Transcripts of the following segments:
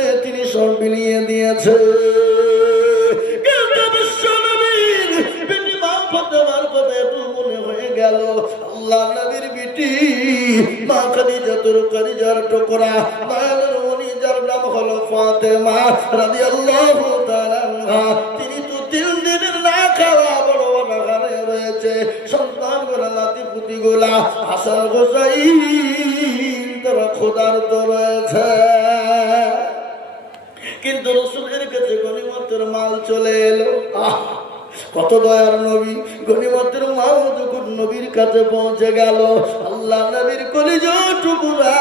জন্য তিনি সব মিলিয়ে দিয়েছে। কিন্তু বিশ্ব নবীর বেটি মা ফাতেমার কথা একটু মনে হয়ে গেল, আল্লাহ নবীর বেটি মা খাদিজাতুল কলিজার টুকরা মায়ের মনি যার নাম হলো ফাতেমা রাদিয়াল্লাহু তাআলা আনহা, তিনি তো 3 দিনের না খাওয়া বড় অনাহারে রয়েছে। সন্তানগুলা নাতিপুতিগুলা হাসান হোসাইন তারা ক্ষুধার্ত রয়েছে। কিন্তু রাসূলের কাছে গনিমতের মাল চলে এলো। কত দয়ার নবী! গনিমতের মাল যখন নবীর কাছে পৌঁছে গেল, আল্লাহ নবীর কলিজা টুকরা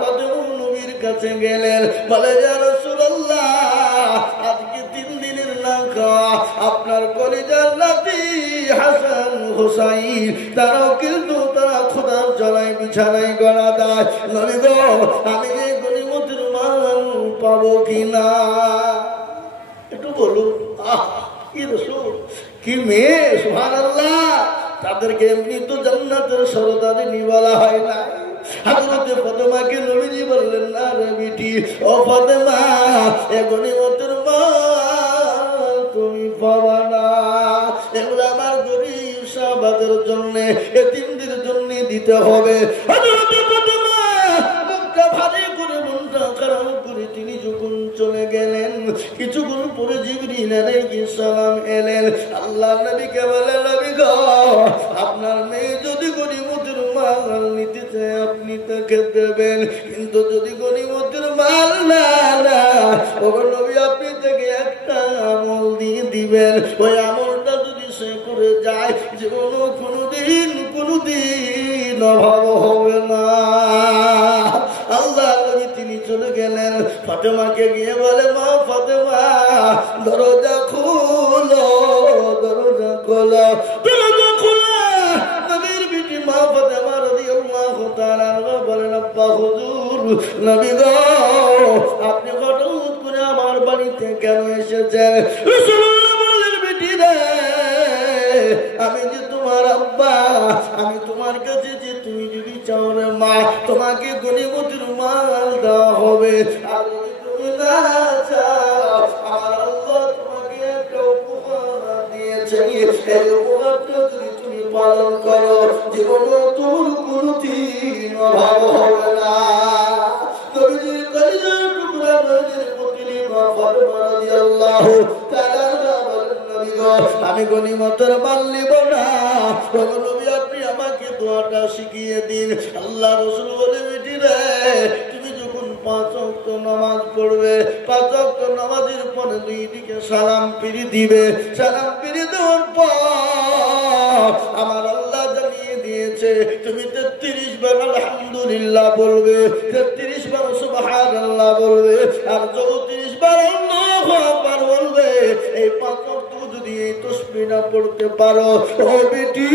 ফাতেমা নবীর কাছে গেলেন, বলে ইয়া রাসূলুল্লাহ, আজকে 3 দিনের না খাওয়া আপনার কলিজার নাতি হাসান হোসাইন তারাও কিন্তু তারা খোদার জ্বালায় বিছানায় গড়া দেয়। নবী গো, আমি এই গনিমতের মাল পাবো কিনা একটু বলুন। কি রাসূল, কি মেয়ে! সুবহানাল্লাহ! তাদেরকে এমনি তো জান্নাতের সরদারিনী বলা হয় না। হযরতে ফাতেমাকে নবীজি বললেন, না রে বিটি, ও ফাতেমা, এ গনিমতের মাল তুমি পাবা না। এগুলো আমার গরীব সাহাবাদের জন্য, এতিমদের জন্য দিতে হবে। হযরতে ফাতেমা মুখটা ভারী করে, মনটা খারাপ করে তিনি যখন চলে গেলেন, কিছুক্ষণ পরে জিবরিল আলাইহিস সালাম এলেন। আল্লাহ নবীকে বলে, নবী গো, আপনার মেয়ে যদি গনিমতের মাল নিতে চায় আপনি তাকে দেবেন, কিন্তু যদি গনিমতের মাল না ও নবী আপনি তাকে একটা আমল দিয়ে দিবেন। ওই আমলটা যদি সে করে যায়, জীবনও কোনোদিন অভাব হবে না। আল্লাহ নবী তিনি চলে গেলেন। ফাতেমাকে গিয়ে বলে, মা ফাতেমা, দরজা খুলো, দরজা খোলো, দরজা খোলো। নবীর বিটি মা ফাতেমা রাদিয়াল্লাহু তাআলা আনহা বলেন, আব্বা হুজুর, নবী গো, আপনি হঠাৎ করে আমার বাড়িতে কেন এসেছেন? রাসূলুল্লাহ বললেন, বেটি রে, আমি যে তোমার আব্বা, আমি তোমার কাছে যে তুমি যদি চাও রে মা, তোমাকে গনিমতের মাল দেওয়া হবে। আর যদি তুমি না চাও, আমার আল্লাহ তোমাকে একটা উপহার দিয়েছে। এই উপহারটা যদি তুমি পালন করো, জীবনে তোমার কোনোদিন অভাব হবে না। নবীজির কলিজার টুকরা নবীজির পুত্রী মা ফাতেমা রাদিয়াল্লাহু তাআলা বলেন, নবী গো, আমি গনিমতের মাল নিব না। নবী আপনি আমাকে দোয়াটা শিখিয়ে দিন। আল্লাহ রাসূল বলে, বেটি রে, তুমি যখন 5 ওয়াক্ত নামাজ পড়বে, 5 ওয়াক্ত নামাজের পরে 2 দিকে সালাম ফিরে দিবে। সালাম ফিরে দেওয়ার পর আমার আল্লাহ জানিয়ে দিয়েছে, তুমি 33 বার আলহামদুলিল্লাহ বলবে, 33 বার সুবহানাল্লাহ বলবে, আর 34 বার আল্লাহু আকবার বলবে। এই 5 ওয়াক্ত যদি এই তাসবিহটা পড়তে পারো, ও বেটি,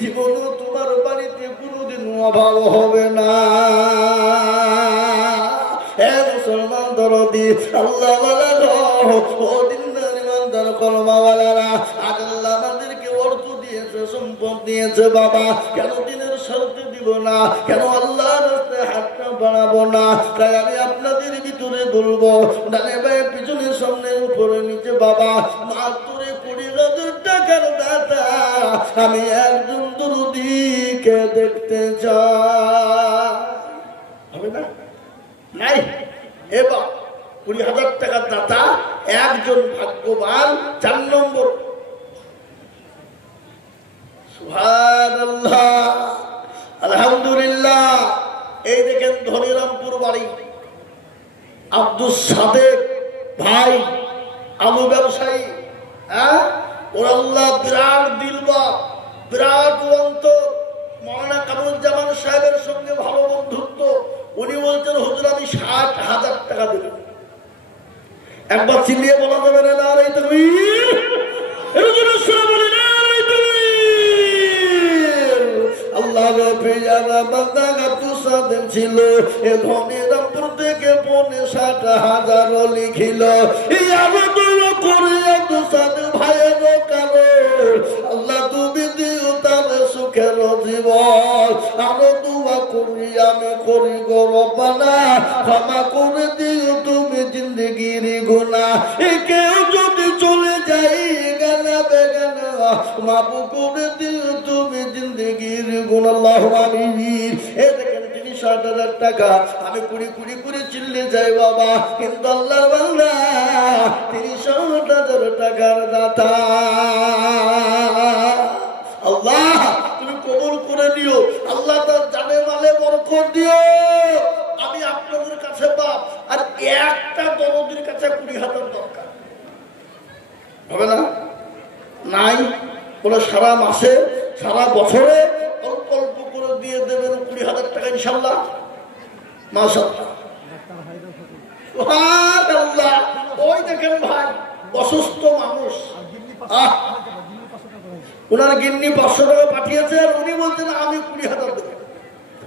জীবনে তোমার বাড়িতে কোনোদিন অভাব হবে না। হে মুসলমান দরদি, আল্লাহ ওয়ালা, ও দিনদার ইমানদার কলমাওয়ালারা, আজ আল্লাহ আমাদেরকে অর্থ দিয়েছে, সম্পদ দিয়েছে বাবা, কেন দিনের স্বার্থে দিব না? কেন আল্লাহর রাস্তায় হাতটা বাড়াবো না? তাই আমি আপনাদের ভিতরে বলবো, ডানে বায়ে পিছনে সামনে উপরে নিচে বাবা, মাত্র 20,000 টাকার দাতা আমি একজন দরদিকে দেখতে চাই। হবে না? নাই। এবার 20,000 টাকার দাতা একজন ভাগ্যবান। 4 নম্বর, সুবহানাল্লাহ, আলহামদুলিল্লাহ। এই দেখেন ধনিরামপুর বাড়ি, আব্দুস সাদেক ভাই, আলু ব্যবসায়ী। হ্যাঁ, ওর আল্লাহ বিরাট দিলবা, বিরাট অন্তর। মৌলানা কামরুজ্জামান সাহেবের সঙ্গে ভালো বন্ধুত্ব। উনি বলছেন, হুজুর আমি 60,000 টাকা দেব। একবার চিল্লিয়ে বলা যাবে না, নারে তাকবীর! আল্লাহ ছিল এ ধনিরামপুর থেকে 60,000 লিখিল। ভাইয়ের কারো আল্লাহ তুমি দিও তার সুখের জীবন। আরো দোয়া করি আমি করি গো রব্বানা ক্ষমা করে দিও তুমি জিন্দেগির গুনাহ কেউ যদি চলে যাই গানা বেগানা মাফ করে দিও তুমি জিন্দেগির গুনাহ আল্লাহুম্মা আমিন এই দেখেন 30,000 টাকা আমি কুড়ি কুড়ি করে চিল্লে যাই বাবা কিন্তু আল্লাহর বান্দা 30,000 টাকার দাতা আল্লাহ তুমি কবুল করে দিও আল্লাহ তার জানে মালে বরকত দিও আমি আপনাদের কাছে বাপ আর একটা দরদির কাছে 20,000 দরকার হবে না নাই বলে সারা মাসে সারা বছরে অল্প অল্প করে দিয়ে দেবেন 20,000 টাকা ইনশাল্লাহ মাশাআল্লাহ সুবহানাল্লাহ ওই দেখেন ভাই অসুস্থ মানুষ ওনার গিন্নি 500 টাকা পাঠিয়েছে আর উনি বলছেন আমি 20,000 দেব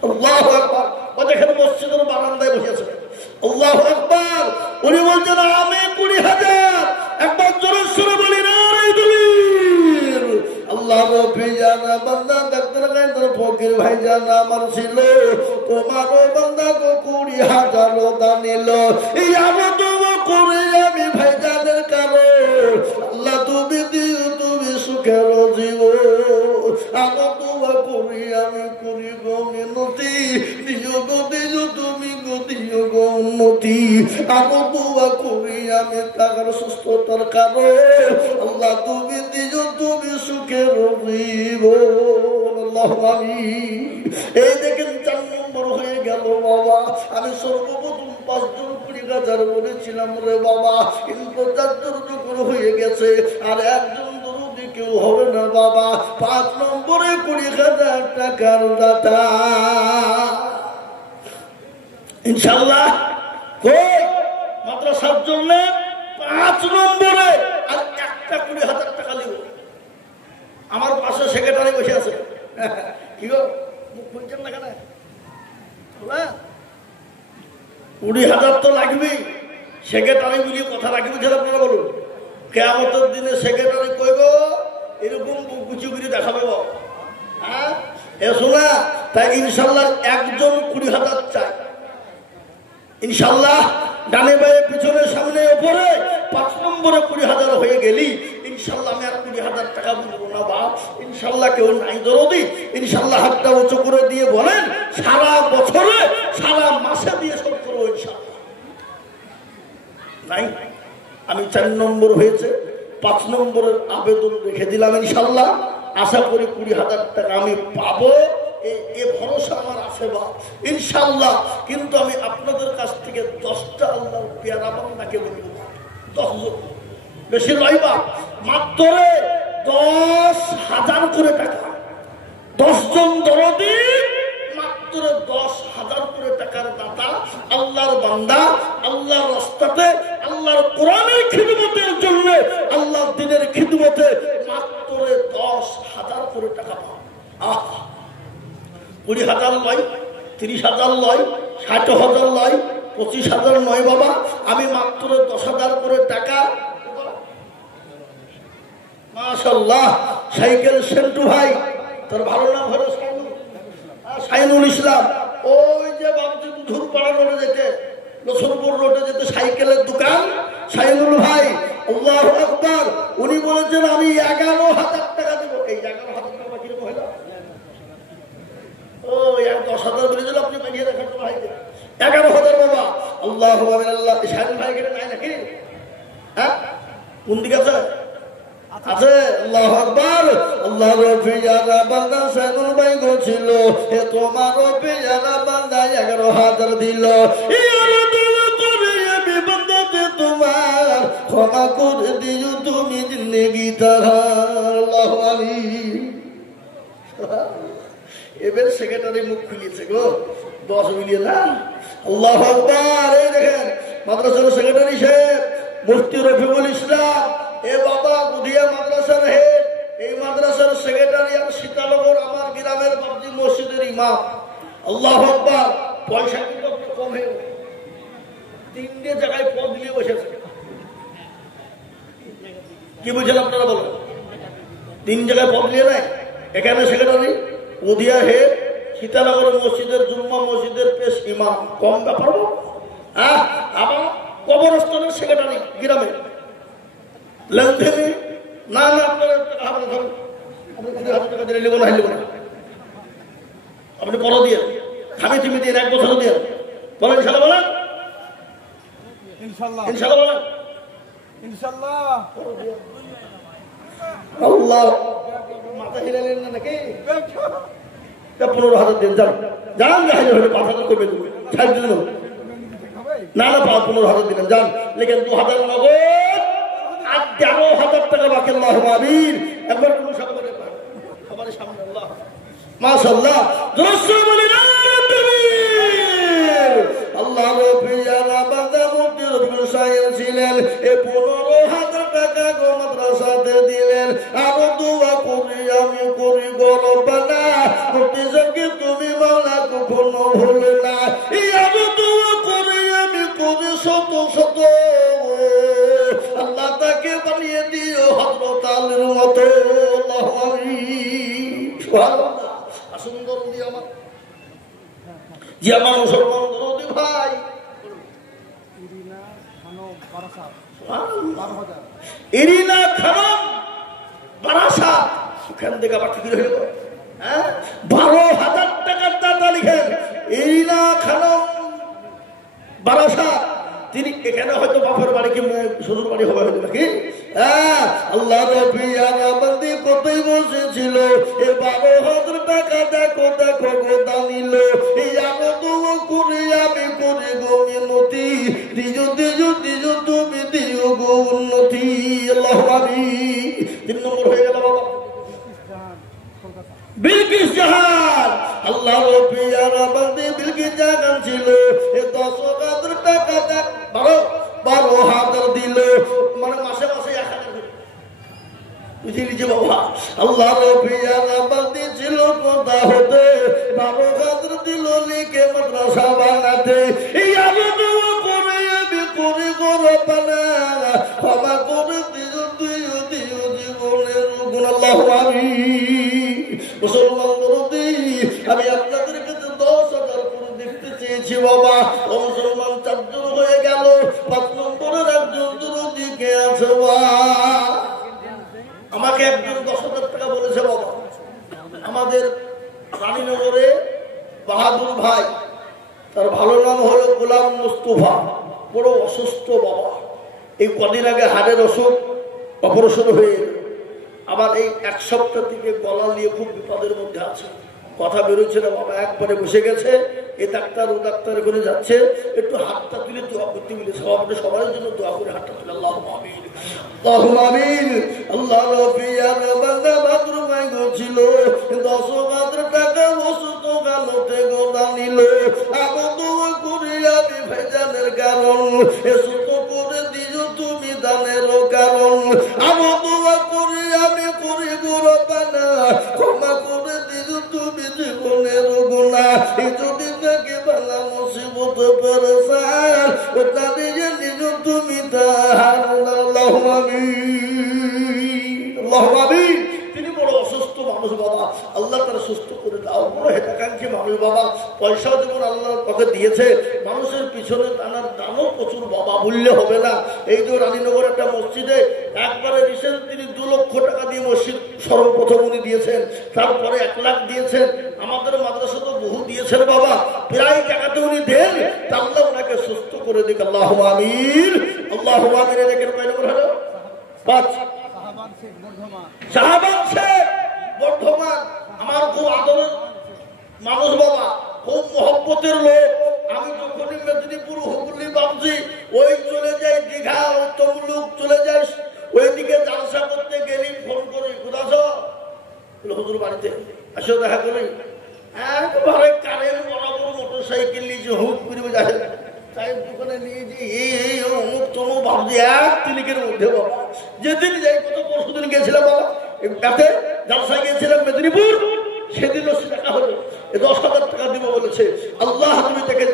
আল্লাহু আকবার ও দেখেন মসজিদের বারান্দায় বসেছে আল্লাহু আকবার উনি বলছেন আমি 20,000 একবার জোরে সুরে বলি না রে দলিল আল্লাহ রব্বি জানা বান্দা ডাক্তার গায়ন্দর ফকির ভাই জানা আমার ছিল তোমারও বান্দা গো 20,000 দানিল এই আমত করে আমি ভাই জানের কারণ আল্লাহ তুমি দিও তুমি সুখের জীবন আমার দোয়া করি আমি করি গো মিনতি দিও গো দিও তুমি গো দিও গো উন্নতি আমার দোয়া করি আমি টাকার সুস্থতার কারণ আল্লাহ তুমি দিও তুমি সুখের জীবন আল্লাহুম্মা আমিন এই দেখেন 4 নম্বর হয়ে গেল বাবা আমি সর্বপ্রথম 5 জন 20,000 বলেছিলাম রে বাবা কিন্তু 4 জন হয়ে গেছে আর একজন দরদি কেউ হবে না বাবা 5 নম্বরে 20,000 টাকার দাতা ইনশাআল্লাহ কই মাদ্রাসার জন্য 5 নম্বরে আর একটা 20,000 টাকা দিব আমার পাশে সেক্রেটারি বসে আছে কি গো মুখ খুলছেন না কেন 20,000 তো লাগবেই সেক্রেটারি বলি কথা রাখবে যেটা আপনারা বলুন কিয়ামতের দিনে সেক্রেটারি কই গো এরকম কুচি করে দেখাবে হ্যাঁ এ শোনা তাই ইনশাল্লাহ একজন 20,000 চাই ইনশাল্লাহ ডানে বায়ে পিছনে সামনে উপরে 5 নম্বরে 20,000 হয়ে গেলি ইনশাল্লাহ আমি আর 20,000 টাকা বলবো না বাপ ইনশাল্লাহ কেউ নাই দরদি ইনশাল্লাহ হাতটা উঁচু করে দিয়ে বলেন সারা বছরে সারা মাসে দিয়ে শোধ করবো ইনশাল্লাহ নাই আমি 4 নম্বর হয়েছে 5 নম্বরের আবেদন রেখে দিলাম ইনশাল্লাহ আশা করি 20,000 টাকা আমি পাবো এ ভরসা আমার আছে বা ইনশাল্লাহ কিন্তু আমি আপনাদের কাছ থেকে 10টা আল্লাহর পেয়ারা বান্দাকে বলবো 10 জন বেশি নয় বা মাত্র 10,000 করে টাকা 10 জন দরদি মাত্র 10,000 করে টাকার দাতা আল্লাহর বান্দা আল্লাহর রাস্তাতে আল্লাহর কোরআনের খিদমতের জন্য আল্লাহর দ্বীনের খিদমতে মাত্র 10,000 করে টাকা পাও 20,000 নয় 30,000 নয় 60,000 নয় 25,000 নয় বাবা আমি মাত্র 10,000 করে টাকা মাশাআল্লাহ সাইকেল সেন্টু ভাই তোর ভালো নাম হলো সাইনুল ইসলাম ওই যে বাবজি দুধুরপাড়া রোডে যেতে লছনপুর রোডে যেতে সাইকেলের দোকান সাইনুল ভাই আল্লাহু আকবার উনি বলেছেন আমি 11,000 টাকা দেব এই 11,000 টাকা কিরকম হলো ও 10,000 বলে দিল আপনি পাঠিয়ে রাখেন ভাই 11,000 বাবা আল্লাহু আকবার আল্লাহ সাইনুল ভাই কেটে নাই নাকি হ্যাঁ কোন দিকে আছে আছে আল্লাহু আকবার আল্লাহর পেয়ারা বান্দা সাইনুল ভাই গো ছিল এ তোমার পেয়ারা বান্দা 11,000 দিল তোমার ক্ষমা করে দিও তুমি জিন্দেগি আল্লাহু আমিন এবার সেক্রেটারি মুখ খুলিয়েছে গো 10 মিলিয়ন না আল্লাহু আকবার এই দেখেন মাদ্রাসার সেক্রেটারি সাহেব মুফতি রফিকুল ইসলাম এ বাবা গুদিয়া মাদ্রাসার হেড এই মাদ্রাসার সেক্রেটারি আর সীতানগর আমার গ্রামের বাবজি মসজিদের ইমাম আল্লাহু আকবার পয়সা কিন্তু কম হয়ে 3টে জায়গায় পদ দিয়ে বসেছে কি বুঝলেন আপনারা বলুন 3 জায়গায় পদ নিয়ে নেয় এখানে সেক্রেটারি উদিয়া হেড সীতানগরের মসজিদের জুম্মা মসজিদের পেশ ইমাম, কম ব্যাপার? আবার কবরস্থানের সেক্রেটারি গ্রামে লেনদেনে না না আপনার টাকা দিলে লিখবো না, লিখবো না, আপনি পরও দিয়ে থামি থিমি দিয়ে 1 বছর দিয়ে বলেন ইনশাল্লাহ, বলেন ইনশাল্লাহ, বলেন ইনশাল্লাহ। আল্লাহ মাথা হিলালেন না নাকি? 15,000 দিন যান যান, 5,000 করবে তুমি ছাড় দিলেন না না, 15,000 দিলেন যান, লেখেন 2,000 নগদ আর 13,000 টাকা বাকি। আল্লাহ আমিন। একবার কোন সবার সামনে আল্লাহ মাশাআল্লাহ দর্শক বলেন আল্লাহ রবিয়ারা বান্দা মুক্তি রবিউল সাহেব ছিলেন। এ 15,000 টাকা গো মাদ্রাসাতে দিলেন। আরো দোয়া করি আমি করি গরবানা মুক্তি সঙ্গে তুমি মাওলা কখনো ভুলে না। এই আরো দোয়া করি আমি করি শত শত, আল্লাহ তাকে বানিয়ে দিও হযরত আলীর মতো। আল্লাহু আমিন। সুবহানাল্লাহ। সুন্দর দি আমার যে আমার মুসলমান দরদি ভাই ইরিনা খানম বারাসা ওখান থেকে আবার কি হইল? 12,000 টাকার দাদা লিখেন ইরিনা খানম বারাসা। তিনি এখানে হয়তো বাপের বাড়ি কি শ্বশুর বাড়ি হবে হয়তো নাকি? আল্লাহ রবিয়ারা বান্দি কোথায় বসেছিল? এ 12,000 টাকা দেখো দেখো গোদা নিল। এই আনন্দ করে আমি করে গো মিনতি, দিও দিও দিও তুমি দিও গো উন্নতি। আল্লাহ আমিন। 3 নম্বর হয়ে গেল বাবা বিলকিস জাহান। আল্লাহ রবিয়ারা বান্দি বিলকিস জাহান ছিল। এ 10,000 টাকা দেখ 12,000 দিল, মানে মাসে মাসে 1,000 বুঝিয়েছে বাবা। আল্লাহ রবিয়ারা বান্দি ছিল কোথা হতে 12,000 দিল লিখে মাদ্রাসা বানাতে। এই আনন্দ করে আমি করে গরবানা ক্ষমা করে দিও দিও দিও জীবনের গুণ। আল্লাহু আমিন। মুসলমান দরদি আমি আপনাদের কাছে 10,000 করে দেখতে চেয়েছি বাবা। ও মুসলমান 4 জন হয়ে গেল, 5 নম্বরের একজন দরদি কে আছে? আমাকে একজন 10,000 টাকা বলেছে বাবা। আমাদের রানীনগরে বাহাদুর ভাই, তার ভালো নাম হলো গোলাম মুস্তফা, বড় অসুস্থ বাবা। এই কদিন আগে হাড়ের অসুখ, অপারেশন হয়ে আবার এই 1 সপ্তাহ থেকে গলা নিয়ে খুব বিপদের মধ্যে আছে, কথা বেরোচ্ছে না বাবা, একবারে বসে গেছে। এ ডাক্তার ও ডাক্তার করে যাচ্ছে, একটু হাতটা তুলে দোয়া করতে বলেছে। সবার জন্য দোয়া করে হাতটা তুলে আল্লাহুম্মা আমিন আল্লাহুম্মা আমিন। আল্লাহ রবিয়ার বান্দা বাদরু ভাই ছিল 10,000 টাকা ওষুধ গালতে গোদা নিল। আমি দোয়া করি আমি ভাইজানের কারণ, এ সুত করে দিও তুমি দানের কারণ। আমি দোয়া করি আমি করি গরবানা ক্ষমা করে দিও তুমি জীবনের গুনাহ। যদি তাকে বালা মুসিবত পরেশান ওটা দিয়ে নিজ তুমি তাহার। আল্লাহু আমিন আল্লাহু আমিন। তিনি বড় অসুস্থ মানুষ বাবা, আল্লাহ তারা সুস্থ করে দাও। বড় হেতাকাঙ্ক্ষী মানুষ বাবা, পয়সাও যেমন আল্লাহর পথে দিয়েছে, মানুষের পিছনে টানার দামও প্রচুর বাবা, বললে হবে না। এই যে রানীনগর একটা মসজিদে একবারে রিসেন্ট তিনি 2 লক্ষ টাকা দিয়ে মসজিদ সর্বপ্রথম উনি দিয়েছেন, তারপরে 1 লাখ দিয়েছেন। আমাদের মাদ্রাসা তো বহু দিয়েছেন বাবা, প্রায় টাকাতে উনি দেন, আল্লাহ ওনাকে সুস্থ করে দিক। আল্লাহু আমিন আল্লাহু আমিন। দেখেন কয় নম্বর হলো? 5। শাহবাগ শেখ বর্ধমান, আমার খুব আদরের মানুষ বাবা, খুব মহব্বতের লোক। আমি যখনই মেদিনীপুর হুগলি বাবজি ওই চলে যাই দীঘা, ওই তমলুক চলে যাই, ওইদিকে জালসা করতে গেলি ফোন করি, কোথাস হুজুর বাড়িতে আসো দেখা করি। একবারে কারেন্ট বরাবর মোটর সাইকেল নিয়েছে, হুক করে যায় চায়ের দোকানে নিয়ে যে এই অমুক তমুক ভাবছি 1 ক্লিকের মধ্যে বাবা। যেদিন যাই, কত পরশুদিন গেছিলাম বাবা, কাছে জালসায় গিয়েছিলাম মেদিনীপুর, সেদিনও সে টাকা হলো 10,000 টাকা দিব বলেছে। আল্লাহ তুমি তাকে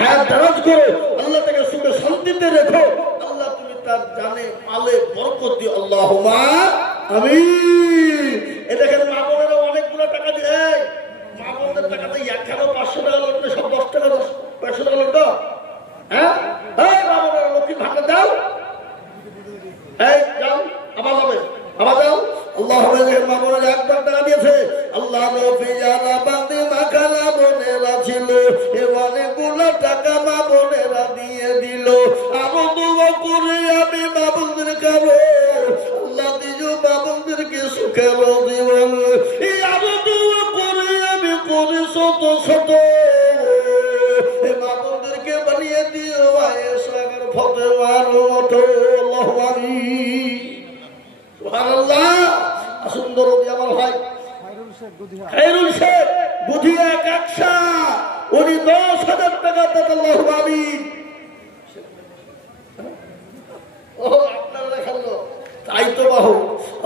হায়াত দারাজ করো, আল্লাহ তাকে সুখে শান্তিতে রেখো, আল্লাহ তুমি তার জানে মালে বরকত দিও। আল্লাহুম্মা আমিন। এ দেখেন মা বোনেরা অনেকগুলো টাকা দিয়ে, মা বোনদের টাকাতে এই যাও আবার হবে আবার যাও আল্লাহ মামুনের 1 লাখ টাকা দিয়েছে আল্লাহ নবী যারা বান্দে মাখালা বোনেরা ছিল এ অনেকগুলো টাকা মা বোনেরা দিয়ে দিল আরো দোয়া করে আমি বাবুদের কারো আল্লাহ দিও বাবুদেরকে সুখের জীবন এই আরো দোয়া করে আমি করি শত শত বাবুদেরকে বানিয়ে দিও আয়েশার ফতেওয়ার মতো আল্লাহু আমিন সুবহানাল্লাহ সুন্দর আমার ভাই খায়রুল শেখ বুধিয়া কাকসা উনি 10,000 টাকা দেন আল্লাহু আমিন ও আপনারা দেখালো তাই তো বাহু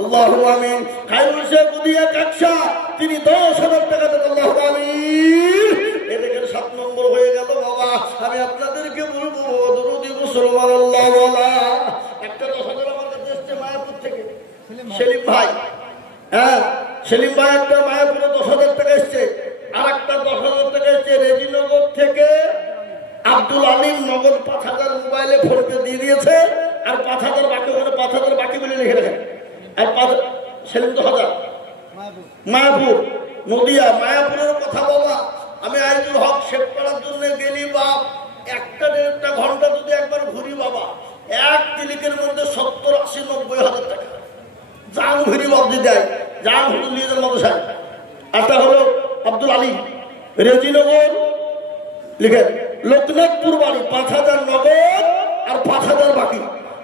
আল্লাহু আমিন খায়রুল শেখ বুধিয়া কাকসা তিনি 10,000 টাকা দেন আল্লাহু আমিন এদিকে 7 নম্বর হয়ে গেল বাবা আমি আপনাদেরকে বলবো দরুদি মুসলমান আল্লাহ ওয়ালা একটা 10,000 আমার কাছে এসেছে মায়াপুর থেকে সেলিম ভাই হ্যাঁ সেলিম ভাই একটা মায়াপুরে 10,000 টাকা এসছে আর একটা 10,000 টাকা এসছে রেজিনগর থেকে আব্দুল আলিম নগদ 5,000 মোবাইলে ফোনপে দিয়ে দিয়েছে আর 5,000 বাকি ওখানে 5,000 বাকি বলে লিখে রাখেন আর 5 সেলিম 10,000 মায়াপুর নদিয়া মায়াপুরের কথা বাবা আমি আইজুল হক শেখ করার জন্য গেলি বাপ 1-1.5 ঘন্টা যদি একবার ঘুরি বাবা এক ক্লিকের মধ্যে 70-80-90,000 টাকা জান ঘুরি বাবদি দেয় জান হুজুর নিয়ে যান মদরসায় একটা হলো আব্দুল আলী রেজিনগর লিখেন লোকনাথপুর বাড়ি 5,000 নগদ আর 5,000 বাকি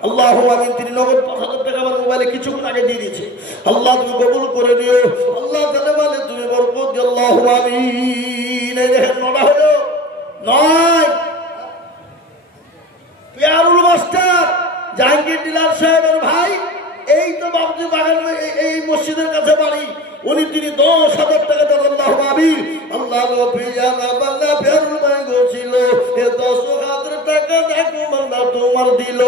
আল্লাহু আমিন তিনি নগদ 5,000 টাকা আমার মোবাইলে কিছুক্ষণ আগে দিয়ে দিয়েছে আল্লাহ তুমি কবুল করে নিও আল্লাহ তাআলা বলে তুমি বরকত দিও আল্লাহু আমিন এই দেখেন নড়া হলো নয় পিয়ারুল মাস্টার জাহাঙ্গীর ডিলার সাহেবের ভাই এই তো বাবজি বাগান এই মসজিদের কাছে বাড়ি উনি তিনি 10,000 টাকা দেন আল্লাহু আমিন আল্লাহ নবী আমার বান্দা পিয়ারুল ভাই ছিল এ 10,000 টাকা দেখো বান্দা তোমার দিল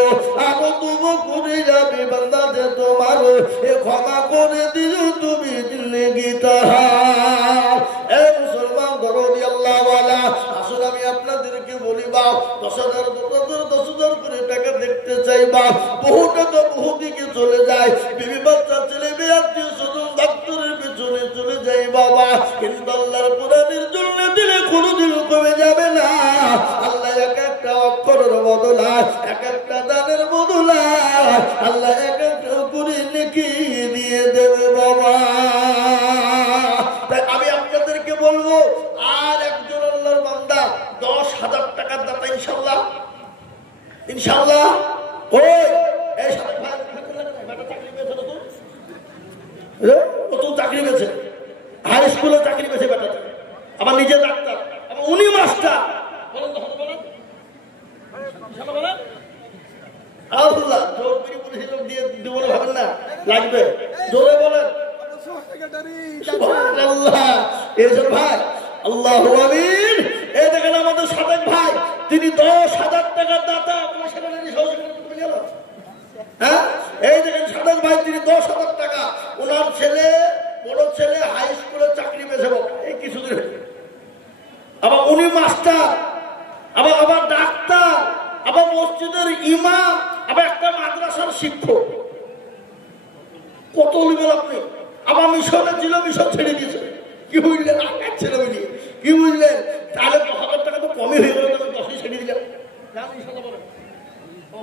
আমি তুমি করে যাবে বান্দা যে তোমার এ ক্ষমা করে দিও তুমি জিন্দেগি তাহার এ মুসলমান দরদি আল্লাহ ওয়ালা আসলে আমি আপনাদেরকে বলি বাপ 10,000 করে টাকা দেখতে চাই বাপ বহু টাকা বহু দিকে চলে যায় বিবি বাচ্চা ছেলে মেয়ে আত্মীয় স্বজন ডাক্তারের পেছনে চলে যায় বাবা কিন্তু আল্লাহর কোরআনের জন্য দিলে কোনোদিন কমে যাবে না আল্লাহ এক একটা অক্ষরের বদলায় এক একটা দানের বদলায় আল্লাহ এক একটা করে নেকি দিয়ে দেবে বাবা তাই আমি আপনাদেরকে বলবো আর একজন আল্লাহর বান্দা 10,000 টাকার দাতা ইনশাআল্লাহ ইনশাআল্লাহ ওই এই সাথে ভাই বেটা চাকরি পেয়েছে নতুন চাকরি পেয়েছে হাই স্কুলে চাকরি পেয়েছে বেটা আবার নিজে ডাক্তার আবার উনি মাস্টার বলেন তো হতে বলেন বলেন আল্লাহ জোর করে পুলিশ লোক দিয়ে দিব না ভাবেন না লাগবে জোরে বলেন সুবহানাল্লাহ এসব ভাই আল্লাহু আমিন এই দেখেন আমাদের সাদেক ভাই তিনি 10,000 টাকার দাতা আপনার সামনে সহযোগিতা গেল হ্যাঁ এই দেখেন সাদেক ভাই তিনি 10,000 টাকা ওনার ছেলে বড় ছেলে হাই স্কুলে চাকরি পেয়েছে এই কিছুদিন আবার উনি মাস্টার আবার ডাক্তার আবার মসজিদের ইমাম আবার একটা মাদ্রাসার শিক্ষক কত লিবেন আপনি আবার মিশনে ছিল মিশন ছেড়ে দিয়েছে কি বুঝলেন আকার ছেলে মিলিয়ে কি বুঝলেন তাহলে 10,000 টাকা তো কমই হয়ে গেল 10ই ছেড়ে দিলাম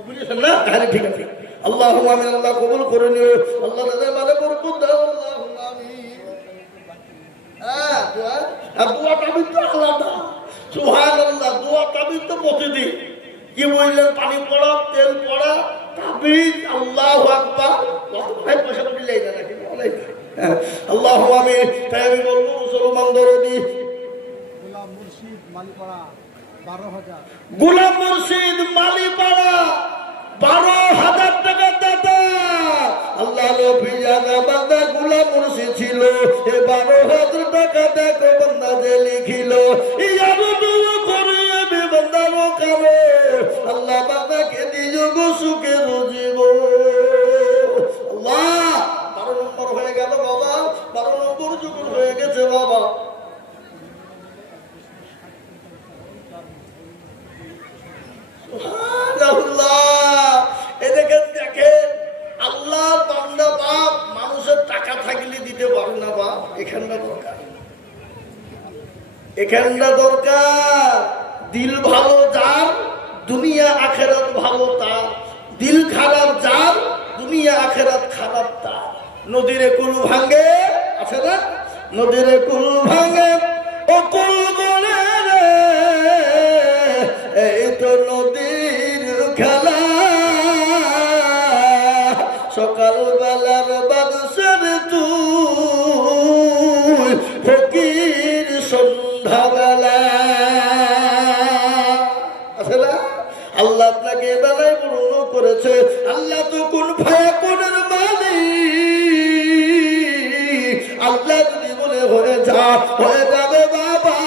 বুঝেছেন না তাহলে ঠিক আছে আল্লাহুম্মা আমিন আল্লাহ কবুল করে নিও আল্লাহ তাআলা মানে বরকত দাও আল্লাহুম্মা আমিন হ্যাঁ আর দোয়াটা কিন্তু আলাদা সুবহানাল্লাহ দোয়াটা কিন্তু প্রতিদিন কি বললেন পানি পড়া তেল পড়া তাবিজ আল্লাহু আকবার কত ভাই পয়সা দিলেই না নাকি বলে আল্লাহু আমিন তাই আমি বলবো মুসলমান দরদি গোলাম মুর্শিদ মালিপাড়া 12,000 গোলাম মুর্শিদ মালিপাড়া 12,000 টাকা দাতা আল্লাহ নবী জানা বান্দা গোলাম মুর্শিদ ছিল এ 12,000 টাকা দেখো বান্দা যে লিখিল ইয়া দোয়া করে আমি বান্দা কালো আল্লাহ বান্দাকে দিও গো সুখের জীবন আল্লাহ 12 নম্বর হয়ে গেল বাবা 12 নম্বর যুগল হয়ে গেছে বাবা সুবহানাল্লাহ এই দেখেন এখানটা দরকার। দিল ভালো যার, দুনিয়া আখেরাত ভালো তার। দিল খারাপ যার, দুনিয়া আখেরাত খারাপ তার। নদীরে কুল ভাঙে, আছে না? নদীরে কুল ভাঙে, ও কুল গড়ে রে, এই তো নদীর খেলা। সকালবেলার বাদশার তুই, ফকির সন্ধ্যাবেলা। আছে না? আল্লাহ আপনাকে এ বেলায় পূর্ণ করেছে। আল্লাহ তো কোন ভায়া কোনের মালিক। আল্লাহ যদি বলে হয়ে যা, হয়ে যাবে বাবা।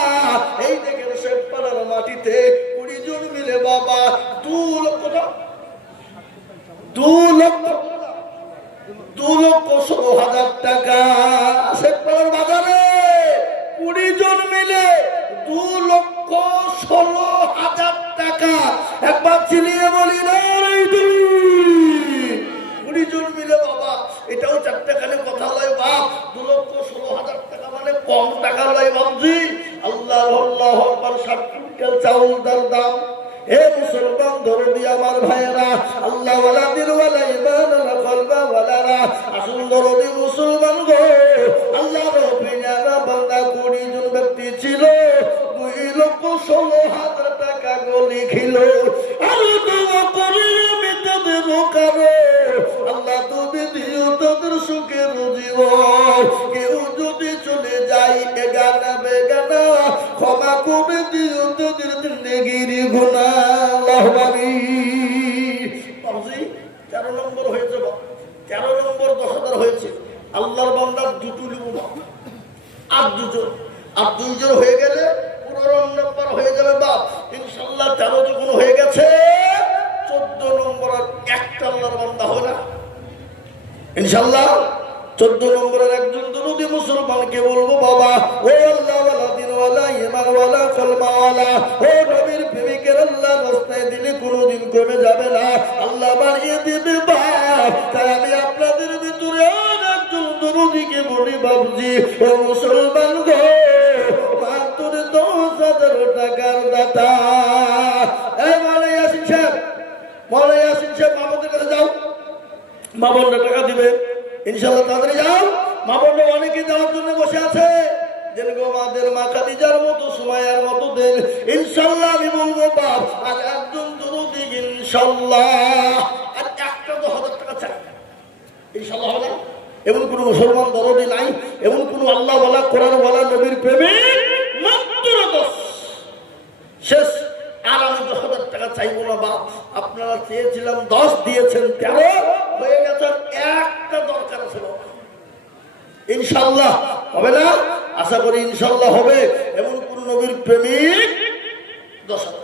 এই দেখেন শেখপাড়ার মাটিতে 20 জন মিলে বাবা 2,16,000 টাকা শেখপাড়ার বাজারে 20 জন মিলে 2,16,000 টাকা। একবার চিলিয়ে বলি না, 20 জন মিলে বাবা। এটাও 4 টাকার কথা লয় বাপ। 2,16,000 টাকা মানে কম টাকা লয় বাবজি। আল্লাহ আল্লাহ আকবার। 7 কুইন্টাল চাউল তার দাম। হে মুসলমান ধরে আমার ভাইয়েরা, আল্লাহ ওয়ালা দিন ওয়ালা ইমান ওয়ালা কলবা ওয়ালারা, আসুন ধরে মুসলমান গো। আল্লাহ রব্বিনা বান্দা 20 জন ব্যক্তি ছিল, 2,16,000 টাকা গলি খিল। আর দোয়া করি আমি তাদের কারো, আল্লাহ তুমি দিও তাদের সুখের জীবন। কেউ যদি চলে যায় এগানা বেগানা, ক্ষমা করে দিও তাদের জিন্দেগির গুনাহ। আল্লাহুম্মা আমিন। 13 নম্বর হয়েছে, 13 নম্বর 10,000 হয়েছে। আল্লাহর বান্দার দুটো লিখব, আর 2 জন হয়ে গেলে 15 নম্বর হয়ে যাবে বাপ ইনশাআল্লাহ। 13 যখন হয়ে গেছে, 14 নম্বর আর একটা আল্লাহর বান্দা হবে না ইনশাআল্লাহ। 14 নম্বরের একজন দরুদি মুসলমানকে বলবো, বাবা ও আল্লাহ ওয়ালা দিন ওয়ালা ইমান ওয়ালা কলমা ওয়ালা, ও নবীর প্রেমিকের আল্লাহ রাস্তায় দিলে কোনোদিন কমে যাবে না, আল্লাহ বাড়িয়ে দিবে বাপ। তাই আমি আপনাদের ভিতরে একজন দরুদিকে বলি, বাবজি ও মুসলমান গো, মাত্র 10,000 টাকার দাতা। মাওলানা ইয়াসিন সাহেব, মামাদের কাছে যাও, মামনরা টাকা দিবে ইনশাআল্লাহ। তাড়াতাড়ি যাও, মামনরা অনেকে যাওয়ার জন্য বসে আছে। দেন গো মাদের মা খাদিজার মতো, সুমাইয়ার মতো দেন ইনশাআল্লাহ। আমি বলবো বাপ, আজ একজন দরুদি ইনশাআল্লাহ আর একটা 10,000 টাকা চাই ইনশাআল্লাহ হবে না? এমন কোন মুসলমান দরদি নাই, এমন কোন আল্লাহ ওয়ালা কোরআন ওয়ালা নবীর প্রেমে মাত্র 10 শেষ। আর আমি 10,000 টাকা চাইবো না বাপ। আপনারা চেয়েছিলাম 10, দিয়েছেন 13, হয়ে গেছে। একটা দরকার আছে ইনশাআল্লাহ, হবে না? আশা করি ইনশাআল্লাহ হবে। এমন কোন নবীর প্রেমিক 10,000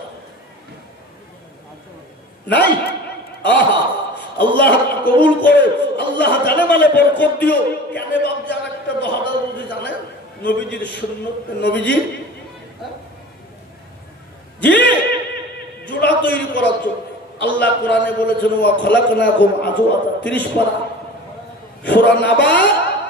নাই? আহা, আল্লাহ কবুল করো, আল্লাহ জানে মালে বরকত দিও। কেন বাপ যার একটা 10,000 বলতে জানেন? নবীজির সুন্নাত, নবীজি জি জোড়া তৈরি করার জন্য আল্লাহ কোরআনে বলেছেন, ওয়া খলাকনাকুম আজওয়াজা। 30 পারা সূরা নাবা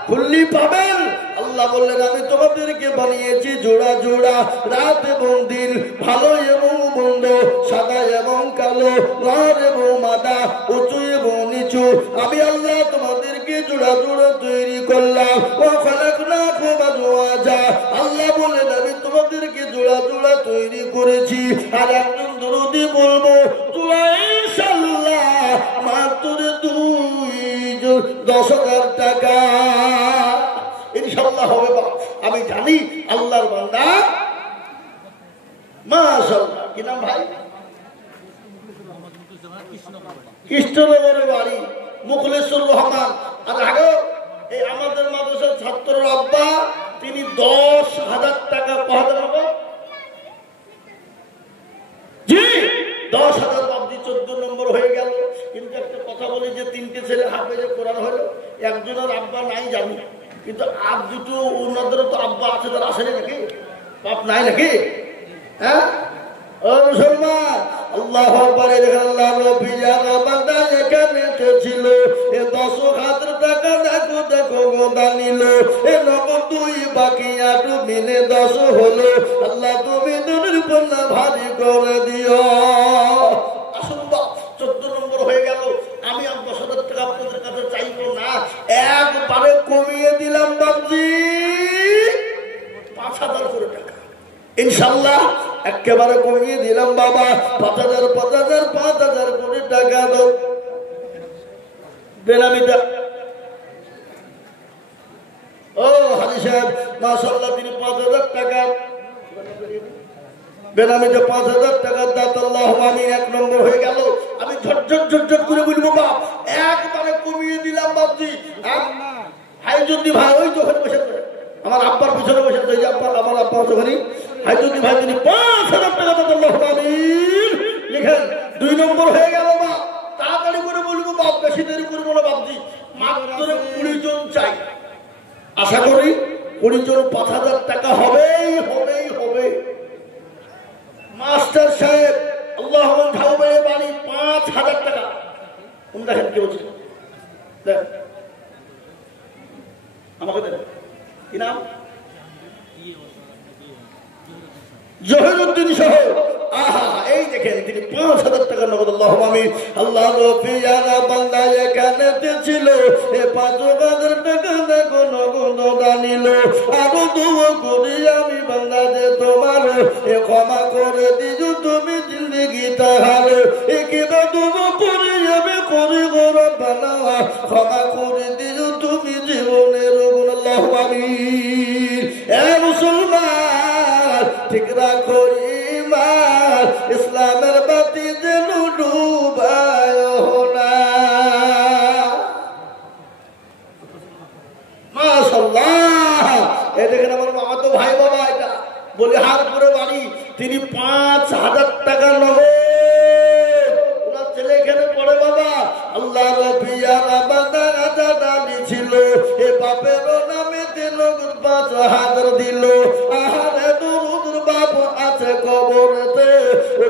খুললি পাবেন। আল্লাহ বললেন, আমি তোমাদেরকে বানিয়েছি জোড়া জোড়া, রাত এবং দিন, ভালো এবং মন্দ, সাদা এবং কালো, নর এবং মাদা, উঁচু এবং নিচু। আমি আল্লাহ তোমাদেরকে জোড়া জোড়া তৈরি করলাম। ওয়া খলাকনাকুম আজওয়াজা। আল্লাহ বললেন, আমি তোমাদেরকে জোড়া জোড়া তৈরি করেছি। আর একজন দরুদি বলবো, ইনশাআল্লাহ মাত্র 10,000 টাকা ইনশাআল্লাহ হবে বাপ। আমি জানি আল্লাহর বান্দা মাশাআল্লাহ। কি নাম ভাই? কৃষ্ণনগরের বাড়ি, মুখলেসুর রহমান। আর আগে এই আমাদের মাদ্রাসার ছাত্রর আব্বা, তিনি 10,000 টাকা পাহাড় হবে জি 10,000 বাবজি। 14 নম্বর হয়ে গেল। কিন্তু একটা কথা বলি, যে 3টে ছেলে হাফেজে কোরআন হলো, একজনের আব্বা নাই জানি, কিন্তু আর 2টো ওনাদেরও তো আব্বা আছে, তারা আসেনি নাকি? বাপ নাই নাকি? হ্যাঁ ও মুসলমান, আল্লাহু আকবার। আল্লাহ নবী যারা বান্দা এখানে ছিল, এ 10,000 টাকা দেখো দেখো গোদা নিল, এ নগদ 2 বাকি 8 মিলে 10 হলো। আল্লাহ তুমি দুনির পাল্লা ভারী করে দিও। আসুন বা 14 নম্বর হয়ে গেল। আমি আর 10,000 টাকা আপনাদের কাছে চাইবো না, একবারে কমিয়ে দিলাম বাবজি 5,000 করে টাকা ইনশাল্লাহ, একেবারে কমিয়ে দিলাম বাবা। 5,000 5,000 5,000 করে টাকা দাও। বেনামিটা ও হাজি সাহেব মাশাআল্লাহ তিনি 5,000 টাকা বেনামিতে 5,000 টাকা দাত। আল্লাহু আমিন। 1 নম্বর হয়ে গেল। আমি ঝটঝট করে বলবো বাপ, একবারে কমিয়ে দিলাম বাবজি। হাইজুদ্দি ভাই ওই তো ওখানে বসে আমার আব্বার পিছনে বসে তো, আমার আব্বা ওখানে হাইজুদ্দি ভাই তিনি 5,000 টাকা দাত। আল্লাহু আমিন লিখেন। 2 নম্বর হয়ে গেল বাপ, তাড়াতাড়ি করে বলবো বাপ, বেশি দেরি করবো না বাবজি। মাত্র 20 জন চাই, আশা করি 20 জন 5,000 টাকা হবেই হবেই হবে। মাস্টার সাহেব আল্লাহ ঝাউবাই বাড়ি 5,000 টাকা। কোন দেখেন কে বলছে, আমাকে দেন কি নাম, জহিরুদ্দিন সহ। আহা এই দেখেন তিনি 5,000 টাকা নগদ। আল্লাহু আমিন। আল্লাহ রফিয়ানা বান্দা এখানে ছিল, এ 5,000 টাকা দেখো নগদ দানিল। আরো দোয়া করি আমি বান্দা যে তোমার, এ ক্ষমা করে দিও তুমি জিন্দেগি তাহার, এ কিবা দোয়া করি আমি করি গো রব্বানা, ক্ষমা করে দিও তুমি জীবনের গুণ। আল্লাহু আমিন। এ মুসলমান ঠিক রাখো ঈমান, ইসলামের বাতি যেন ডুবায় না। মাশাআল্লাহ। এই দেখেন আমার মামাতো ভাই বাবা, এটা বলিহারপুরে বাড়ি, তিনি 5,000 টাকা নগদ। ওনার ছেলে এখানে পড়ে বাবা। আল্লাহ রফিয়ানা বান্দা দানি ছিল, এ বাপের নামে নগদ 5,000 দিল। আহারে দুরুদ বাপ আছে কবরেতে,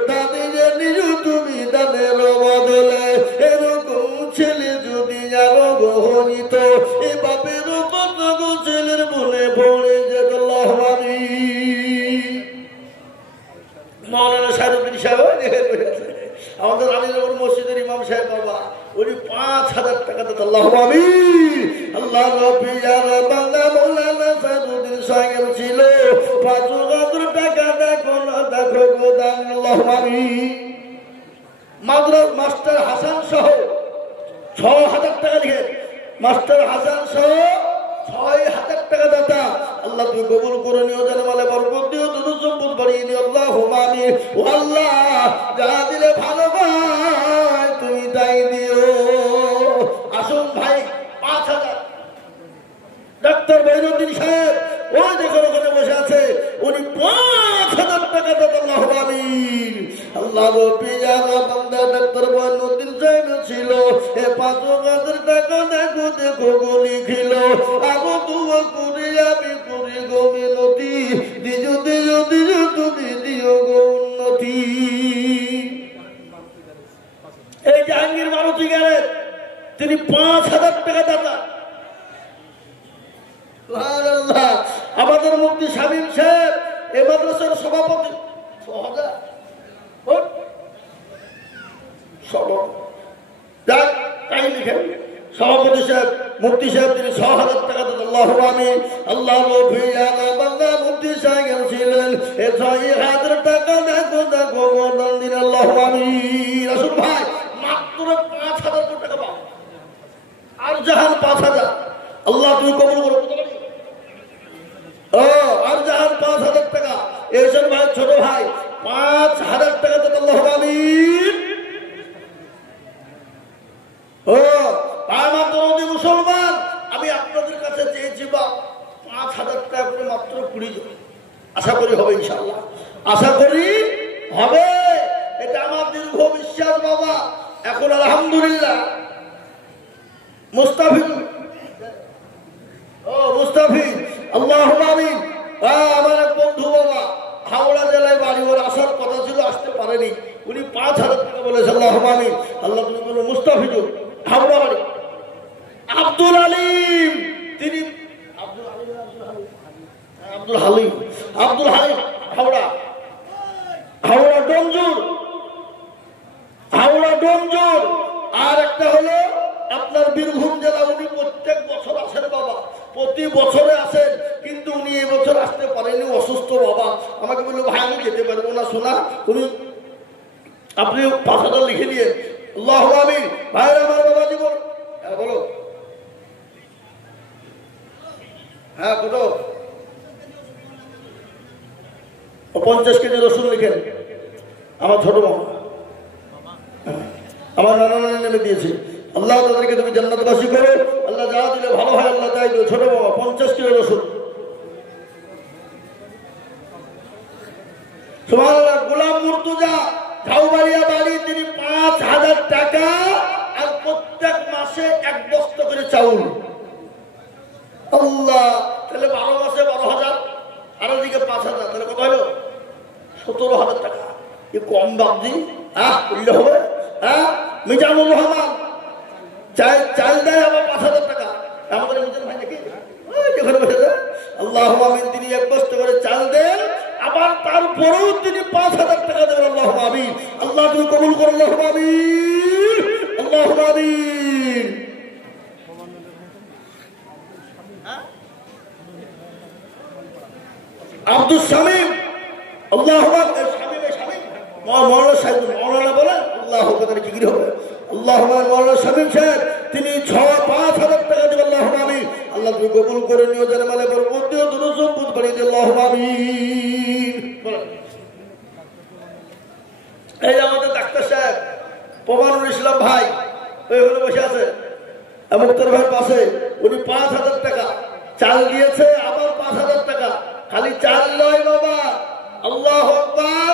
দাদি যে নিজ তুমি দানের বদলে, এরকম ছেলে যদি আরো গহনিত, এ বাপের কত ছেলের বলে পড়ে যেত। আল্লাহু আমিন। মাওলানা সাইদুদ্দিন সাহেব আমাদের আলীনগর মসজিদের ইমাম সাহেব বাবা, উনি 5,000 টাকা দিত। আল্লাহু আমিন। আল্লাহ রফিয়ানা বান্দা মাওলানা সাইদুদ্দিন সাহেব ছিল, 5,000 টাকা দেখো না দেখো গোদান। আল্লাহু আমিন। মাদ্রাস মাস্টার হাসান সহ 6,000 টাকা লিখে, মাস্টার হাসান সহ 6,000 টাকা দাতা। আল্লাহ তুমি কবুল করে নিও, জানে মালে বরকত দিও, দুরুদ সম্পদ বাড়িয়ে দিও। আল্লাহু আমিন। ও আল্লাহ যা দিলে ভালো ভাই তুমি তাই দিও। আসুন ভাই 5,000 ডাক্তার বৈরুদ্দিন সাহেব ওই দেখুন ওখানে বসে আছে, উনি 5,000 টাকা দাতা। আল্লাহু আমিন। আল্লাহ রফিয়ানা বান্দা ডাক্তার বৈরুদ্দিন সাহেব ছিল, এ 5,000 টাকা দেখো দেখো গলি খিল। আরো দোয়া করি আমি করি গো মিনতি, দিও দিও দিও তুমি দিও গো উন্নতি। এই জাহাঙ্গীর মারুতি গেলেন, তিনি 5,000 টাকা দাতা। আমাদের মুফতি শামীম সাহেব এই মাদ্রাসার সভাপতি, 6,000 তাই লিখেন। সভাপতি সাহেব মুফতি সাহেব তিনি 6,000 টাকা দেন। আল্লাহু আমিন। আল্লাহ রফিয়ানা বান্দা মুফতি সাহেব ছিলেন, এ 6,000 টাকা দেখো দেখো বদল দিন। আল্লাহু আমিন। আসুন ভাই মাত্র 5,000 টাকা পাও। আর জাহান 5,000। আল্লাহ তুমি কবুল করো। ও আর জাহান 5,000 টাকা। এইসব ভাই ছোট ভাই 5,000 টাকা দেন। আল্লাহু আমিন। ও আমার দরদি মুসলমান, আমি আপনাদের কাছে চেয়েছি বা 5,000 টাকা করে মাত্র 20 জন। আশা করি হবে ইনশাআল্লাহ, আশা করি হবে, এটা আমার দীর্ঘ বিশ্বাস বাবা। এখন আলহামদুলিল্লাহ মুস্তাফিজ, ও মুস্তাফিজ আল্লাহু আমিন। আমার এক বন্ধু বাবা হাওড়া জেলায় বাড়ি, ওর আসার কথা ছিল, আসতে পারেনি। উনি 5,000 টাকা বলেছেন। আল্লাহুম্মা আমিন। আল্লাহ তুমি বলো মুস্তাফিজুর হাওড়া বাড়ি। আব্দুল আলিম তিনি আব্দুল হালিম হাওড়া ডোমজুর। আর একটা হলো আপনার বীরভূম জেলা। উনি প্রত্যেক বছর আসেন বাবা, প্রতি বছরে আসেন, কিন্তু উনি এবছর আসতে পারেনি, অসুস্থ বাবা। আমাকে বললো ভাই আমি যেতে পারবো না শোনা, তুমি আপনি 5,000 লিখে নিয়ে। আল্লাহুম্মা আমিন। ভাইরা আমার বাবা জীবন বলো হ্যাঁ কত 50 কেজি রসুন লিখেন। আমার ছোট বাবা আমার নানা নানি নেমে দিয়েছে। আল্লাহ তাদেরকে তুমি জান্নাতবাসী করো। আল্লাহ যা দিলে ভালো হয় আল্লাহ তাই দিও। ছোট বাবা 50 কিলো রসুন। সুবহানাল্লাহ। গোলাম মুর্তজা ঝাউবাড়িয়া বাড়ি, তিনি 5,000 টাকা আর প্রত্যেক মাসে 1 বস্তা করে চাউল। আল্লাহ, তাহলে 12 মাসে 12,000 আর ওদিকে 5,000, তাহলে কত হলো 17,000 টাকা। এ কম বাবজি করলে হবে? মিজানুর রহমান চাল দেয় আবার 5,000 টাকা। আমাদের মিজান ভাই নাকি যেখানে বসে যায়। আল্লাহুম্মা আমিন। তিনি 1 বস্তা করে চাল দেন, আবার তারপরেও তিনি 5,000 টাকা দেবেন। আল্লাহুম্মা আমিন। আল্লাহ তুমি কবুল করো। আল্লাহুম্মা আমিন। আল্লাহুম্মা আমিন। আব্দুল শামীম আল্লাহুম্মা মৌলানা বলেন আল্লাহ জিকির হবে। আল্লাহুম্মা মৌলানা শামীম সাহেব তিনি 5,000 টাকা দেবেন। আল্লাহুম্মা আমিন। আল্লাহ তুমি কবুল করে নিও, যেন মালে বরকত দিও, দুরূদ সম্পদ বাড়িয়ে দিও। আল্লাহুম্মা আমিন। এই আমাদের ডাক্তার সাহেব প্রমানুল ইসলাম ভাই ওইখানে বসে আছে মুক্তার ভাইয়ের পাশে, উনি 5,000 টাকা চাল দিয়েছে, আবার 5,000 টাকা। খালি চাল নয় বাবা, আল্লাহু আকবার,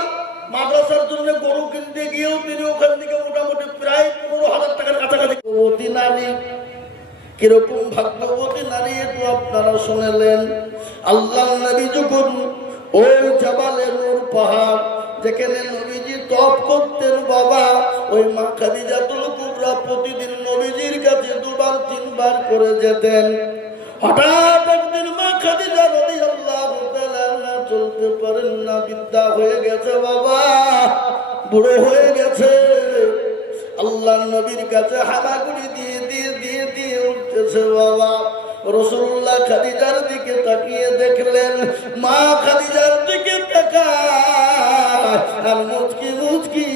মাদ্রাসার জন্য গরু কিনতে গিয়েও তিনি ওখান থেকে মোটামুটি প্রায় 15,000 টাকার কাছাকাছি। ভাগ্যবতী নারী, কিরকম ভাগ্যবতী নারী তো আপনারা শুনলেন। আল্লাহ নবী যখন ওই জাবালে নূর পাহাড় যেখানে নবীজি তপ করতেন বাবা, ওই মা খাদিজাতুল কুবরা প্রতিদিন নবীজির কাছে 2-3 করে যেতেন। হঠাৎ একদিন মা খাদিজা রাদিয়াল্লাহু তাআলা চলতে পারেন না, বৃদ্ধা হয়ে গেছে বাবা, বুড়ো হয়ে গেছে। আল্লাহ নবীর কাছে হামাগুড়ি দিয়ে দিয়ে দিয়ে দিয়ে উঠতেছে বাবা। রাসূলুল্লাহ খাদিজার দিকে তাকিয়ে দেখলেন, মা খাদিজার দিকে তাকায় আর মুচকি মুচকি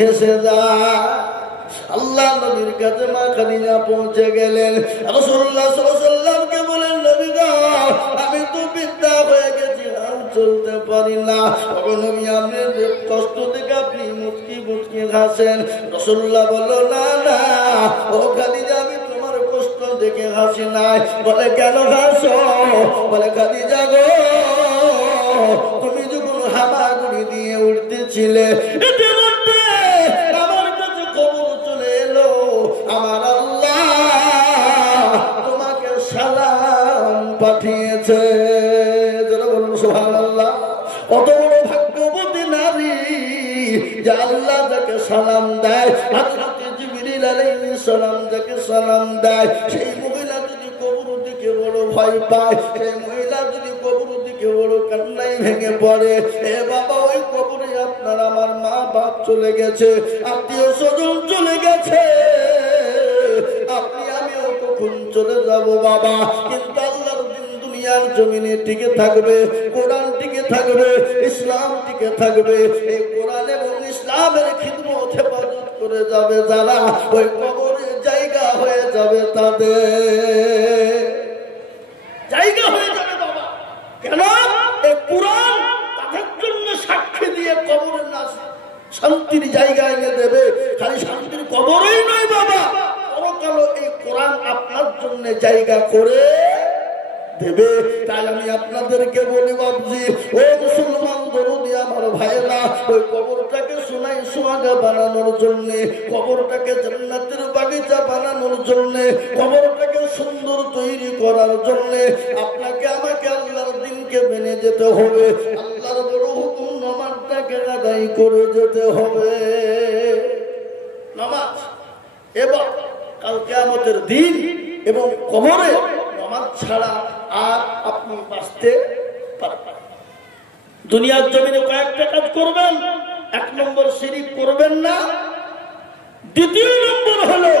হেসে যায়। আল্লাহ নবীর কাছে মা খাদিজা পৌঁছে গেলেন। রাসূলুল্লাহ সাল্লাল্লাহু আলাইহি ওয়াসাল্লামকে বলেন, নবী গো আমি তো বৃদ্ধা হয়ে গেছি, আর চলতে পারি না। ও নবী আপনি কষ্ট থেকে আপনি মুচকি মুচকি হাসেন। রাসূলুল্লাহ বলল, না না ও খাদিজা আমি তোমার কষ্ট দেখে হাসি নাই। বলে কেন হাসো? বলে খাদিজা গো তুমি যখন হামাগুড়ি দিয়ে উঠতেছিলে আমার কাছে খবর চলে এলো, আমার আল্লাহ তোমাকে সালাম পাঠিয়েছে। বলুন সুবহানাল্লাহ। কত বড় ভাগ্যবতী নারী যে আল্লাহ যাকে সালাম দেয়, হযরত জিবরিল আলাইহিস সালাম যাকে সালাম দেয়, সেই মহিলা যদি কবর দিকে বড় ভয় পায়, সেই মহিলা যদি কবর দিকে বড় কান্নায় ভেঙে পড়ে, এ বাবা ওই কবরে আপনার আমার মা বাপ চলে গেছে, আত্মীয় স্বজন চলে গেছে, আপনি আমিও কখন চলে যাব বাবা। কিন্তু আল্লাহর দিন দুনিয়ার জমিনে টিকে থাকবে, কোরআন টিকে থাকবে, ইসলাম টিকে থাকবে। এই কোরআন এবং ইসলামের খিদমত হেফাজত করে যাবে যারা, ওই কবরে জায়গা হয়ে যাবে, তাদের জায়গা হয়ে যাবে বাবা। কেন? এই কোরআন তাদের জন্য সাক্ষী দিয়ে কবরের না শান্তির জায়গা এনে দেবে। খালি শান্তির কবরই নয় বাবা, পরকালও এই কোরআন আপনার জন্য জায়গা করে দেবে। তাই আমি আপনাদেরকে বলি বাবজি, ও মুসলমান দরদি আমার ভাইরা, ওই কবরটাকে সোনাই সোহাগা বানানোর জন্য, কবরটাকে জান্নাতের বাগিচা বানানোর জন্য, কবরটাকে সুন্দর তৈরি করার জন্য আপনাকে আমাকে আল্লাহর দিনকে মেনে যেতে হবে। আল্লাহর বড় হুকুম নামাজটাকে আপনাকে আদায় করে যেতে হবে নামাজ। এবার কাল কিয়ামতের দিন এবং কবরে নামাজ ছাড়া আর আপনি বাঁচতে পারবেন। দুনিয়ার জমিনে কয়েকটা কাজ করবেন। 1 নম্বর শিরক করবেন না। দ্বিতীয় নম্বর হলো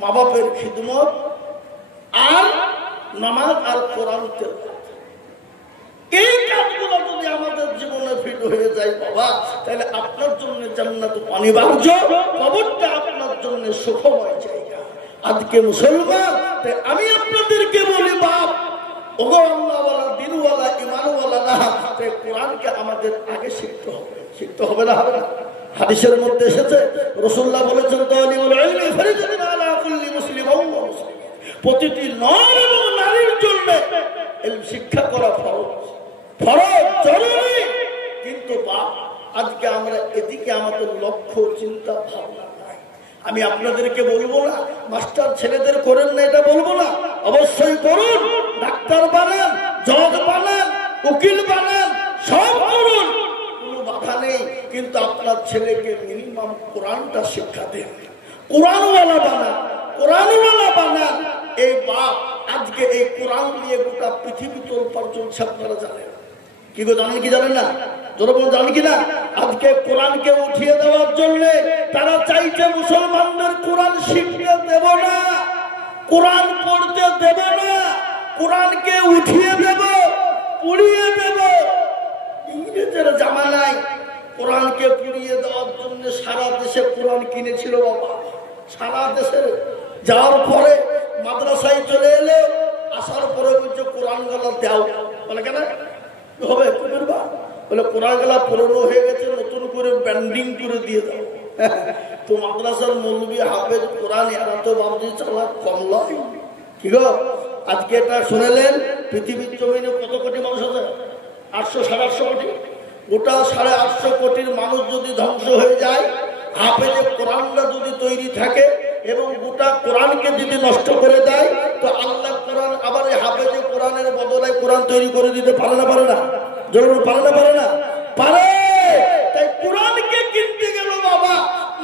মা বাপের খিদমত আর নামাজ আর কোরআন তেলাওয়াত। এই কাজগুলো যদি আমাদের জীবনে ফিট হয়ে যায় বাবা, তাহলে আপনার জন্য জান্নাত অনিবার্য, কবরটা আপনার জন্য সুখময় জায়গা। আজকে মুসলমান, তাই আমি আপনাদেরকে বলি বাপ, ওগো আল্লাহওয়ালা, দিনওয়ালা, ইমানওয়ালা না, তাই কোরআনকে আমাদের আগে শিখতে হবে। শিখতে হবে না? হবে না? হাদিসের মধ্যে এসেছে, রাসূলুল্লাহ বলেছেন, তালিবুল ইলমি ফরিদাতুন আলা কুল্লি মুসলিমিন ওয়া মুসলিমাত। প্রতিটি নর এবং নারীর জন্য ইলম শিক্ষা করা ফরজ, ফরজ, জরুরি। কিন্তু বাপ, আজকে আমরা এদিকে আমাদের লক্ষ্য, চিন্তা, ভাবনা নাই। আমি আপনাদেরকে বলবো না মাস্টার ছেলেদের করেন না, এটা বলবো না, অবশ্যই করুন। ডাক্তার বানান, জজ বানান, উকিল বানান, সব করুন, কোনো বাধা নেই। কিন্তু আপনার ছেলেকে মিনিমাম কোরআনটা শিক্ষা দেন, কোরআনওয়ালা বানান, কোরআনওয়ালা বানান। এই বাপ, আজকে এই কোরআন নিয়ে গোটা পৃথিবী তোলপাড় চলছে, আপনারা জানেন কি গো? জানেন কি জানেন না? জনগণ জানেন কিনা? আজকে কোরআনকে উঠিয়ে দেওয়ার জন্য তারা চাইছে মুসলমানদের কোরআন শিখতে দেব না, কোরআন পড়তে দেব না, কোরআনকে উঠিয়ে দেব, পুড়িয়ে দেব। ইংরেজের জামানায় কোরআনকে পুড়িয়ে দেওয়ার জন্য সারা দেশে কোরআন কিনেছিল বাবা, সারা দেশে। যাওয়ার পরে মাদ্রাসায় চলে এলে, আসার পরে বলছে কোরআন গালা দাও। বলে কেন হবে? বলে কোরআন গালা পুরনো হয়ে গেছে, নতুন করে ব্যান্ডিং করে দিয়ে দাও। তো মাদ্রাসার মৌলবি হাফেজ কোরআন, এরা তো ভাবছি চালা কমলা। কি গো, আজকে এটা শুনেলেন? পৃথিবীর জমিনে কত কোটি মানুষ আছে? 800, 850 কোটি। গোটা 850 কোটির মানুষ যদি ধ্বংস হয়ে যায়, হাফেজে কোরআনটা যদি তৈরি থাকে এবং গোটা কোরআনকে যদি নষ্ট করে দেয়, তো আল্লাহ কোরআন আবার এই হাফেজে কোরআনের বদলে কোরআন তৈরি করে দিতে পারে না? পারে না? জরুর পারে না? পারে না? পারে। তাই কোরআনকে কিনতে গেল বাবা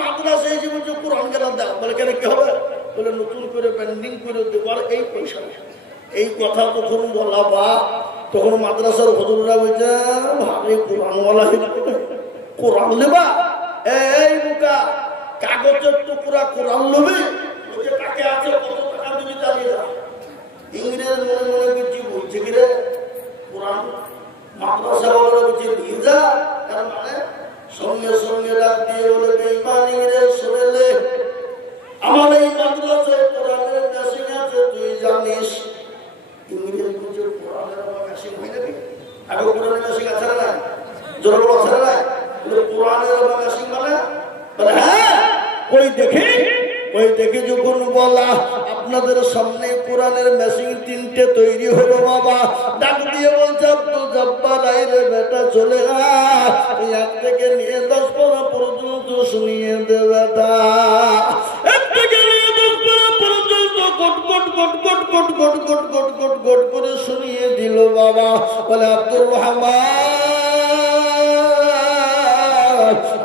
মাদ্রাসায়, যে বলছে কোরআন গেলাম দাও। বলে কেন, কি হবে? বলে নতুন করে ব্যান্ডিং করে দেওয়ার এই পয়সা। এই কথা তখন বলা বা তখন মাদ্রাসার হুজুররা বলছে, ভাবি কোরআনওয়ালা কোরআন নেবা? এই বোকা, কাগজের টুকরা কোরআন নেবে? কাকে আছে, কত টাকা তুমি চালিয়ে যাও। ইংরেজ মনে মনে বুঝছি বলছে কি রে কোরআন। মাদ্রাসা বলে বুঝছি ভিজা, তার মানে সঙ্গে সঙ্গে ডাক দিয়ে বলে, বেঈমান ইংরেজ শুনেলে, আমার এই মাদ্রাসায় কোরআনের মেশিন আছে, তুই জানিস? ইংরেজ বুঝে কোরআনের আমার মেশিন হয় নাকি? আগে কোরআনের মেশিন আছে না? জোর আছে না? কোরআনের আমার মেশিন মানে? হ্যাঁ, ওই দেখি, ওই দেখে যখন বলা আপনাদের সামনে কোরআনের মেশিন 3টে তৈরি হলো বাবা, ডাক দিয়ে বলছে, আব্দুল জব্বার আইরে বেটা চলে আয়, 1 থেকে নিয়ে 10 পর্যন্ত শুনিয়ে দে বেটা। 1 থেকে নিয়ে 10 পর্যন্ত goat goat goat goat goat goat goat goat goat goat করে শুনিয়ে দিল বাবা। বলে আব্দুর রহমান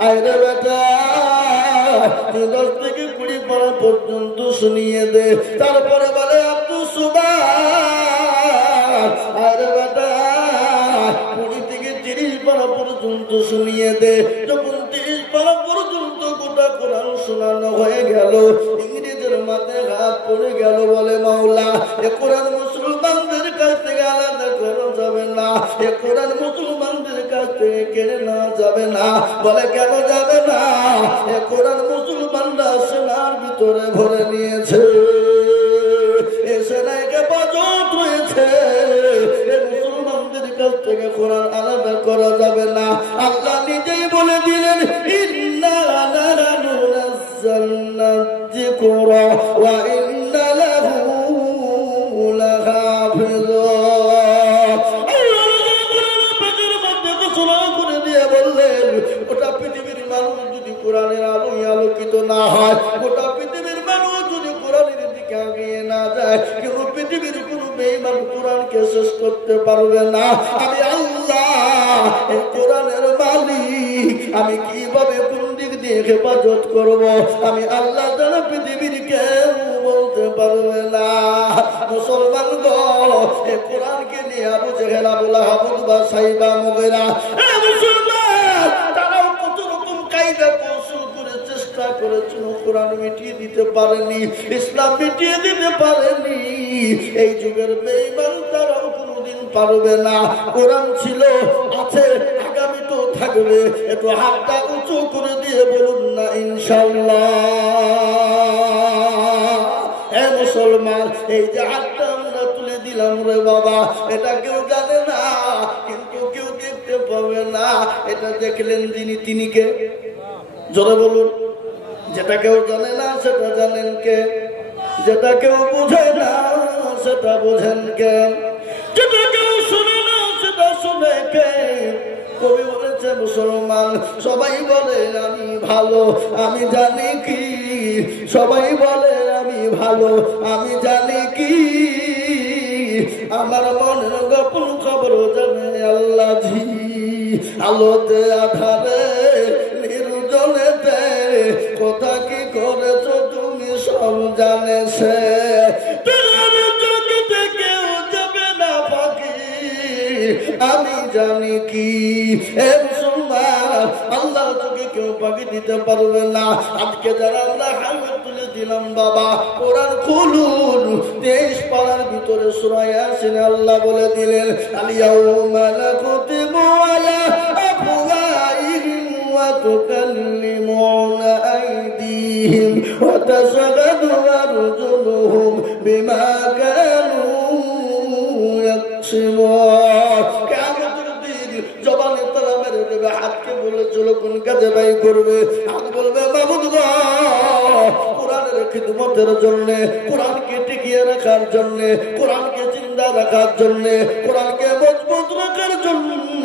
আইরে বেটা 10 থেকে 20 পারা পর্যন্ত শুনিয়ে দে। তারপরে বলে আব্দুল সুবহান আরে বেটা 20 থেকে 30 পারা পর্যন্ত শুনিয়ে দে। যখন 30 পারা পর্যন্ত গোটা কোরআন শোনানো হয়ে গেল, ইংরেজের মাথায় হাত পড়ে গেল। বলে মাওলা, এ কোরআন মুসলমানদের কাছ থেকে আলাদা করা যাবে না, এ কোরআন মুসলমানদের কাছ থেকে কেড়ে নেওয়া যাবে না। বলে কেন যাবে না? এ কোরআন মুসলমানরা সেনার ভিতরে ভরে নিয়েছে, এ সেনায় হেফাজত রয়েছে, এ মুসলমানদের কাছ থেকে কোরআন আলাদা করা যাবে না। আল্লাহ নিজেই বলে দিলেন, ইন্না নাহনু নাযালনা যিকরা ওয়া ইন্না লাহু লাহাফিজুন। গোটা পৃথিবীর মানুষ যদি কোরআনের আলোয় আলোকিত না হয়, গোটা পৃথিবীর মানুষ যদি কোরআনের দিকে এগিয়ে না যায়, কিন্তু পৃথিবীর কোনো বেঈমান কোরআনকে শেষ করতে পারবে না। আমি আল্লাহ এই কোরআনের আমি কিভাবে কোন দিক দিয়ে হেফাজত করব আমি আল্লাহ তাআলা পৃথিবীর কেউ বলতে পারবে না। মুসলমান গো, এই কোরআনকে নিয়ে আবু জেহেল, আবু লাহাব, উতবা, সাইবা, মুগীরা মুসলমান তারাও কত রকম কায়দা কৌশল করে চেষ্টা করেছিল, কোরআন মিটিয়ে দিতে পারেনি, ইসলাম মিটিয়ে দিতে পারেনি। এই যুগের বেঈমান তারাও কোনোদিন পারবে না। কোরআন ছিল, আছে, আগামী তো থাকবে। একটু হাতটা উঁচু করে দিয়ে বলুন না ইনশাআল্লাহ। হে মুসলমান, এই যে হাতটা আমরা তুলে দিলাম রে বাবা, এটা কেউ জানে না, কিন্তু কেউ দেখতে পাবে না। এটা দেখলেন যিনি, তিনি কে? জোরে বলুন। যেটা কেউ জানে না সেটা জানেন কে? যেটা কেউ বুঝে না সেটা বুঝেন কে? যেটা কেউ শুনে না সেটা শুনে কে? কবি বলেছে মুসলমান সবাই বলে আমি ভালো, আমি জানি কি? সবাই বলে আমি ভালো, আমি জানি কি? আমার মনের গোপন খবর জানে আল্লাহ জি। আলোতে আধারে নির্জনেতে কথা কি করেছ তুমি সব জানে সে। আমি জানি কি? আল্লাহ তোকে কেউ পাখি দিতে পারবে না। আজকে যারা আমরা হাত তুলে দিলাম বাবা, কোরআন খুলুন। 23 পারার ভিতরে সূরা ইয়াসিন আল্লাহ বলে দিলেন আল-ইয়াউমা নাখতিমু আলা আফওয়াহিহিম ওয়া তুকাল্লিমুনা আইদিহিম ওয়া তাশহাদু আরজুলুহুম বিমা কানু ইয়াকসিবুন। কিয়ামতের দিন জবানে তারা মেরে দেবে, হাতকে বলে চলো কোন কাজে ব্যয় করবে। হাত বলবে মাবুদ গো, কোরআনের খিদমতের জন্য, কোরআনকে টিকিয়ে রাখার জন্য, কোরআনকে জিন্দা রাখার জন্য, কোরআনকে মজবুত রাখার জন্য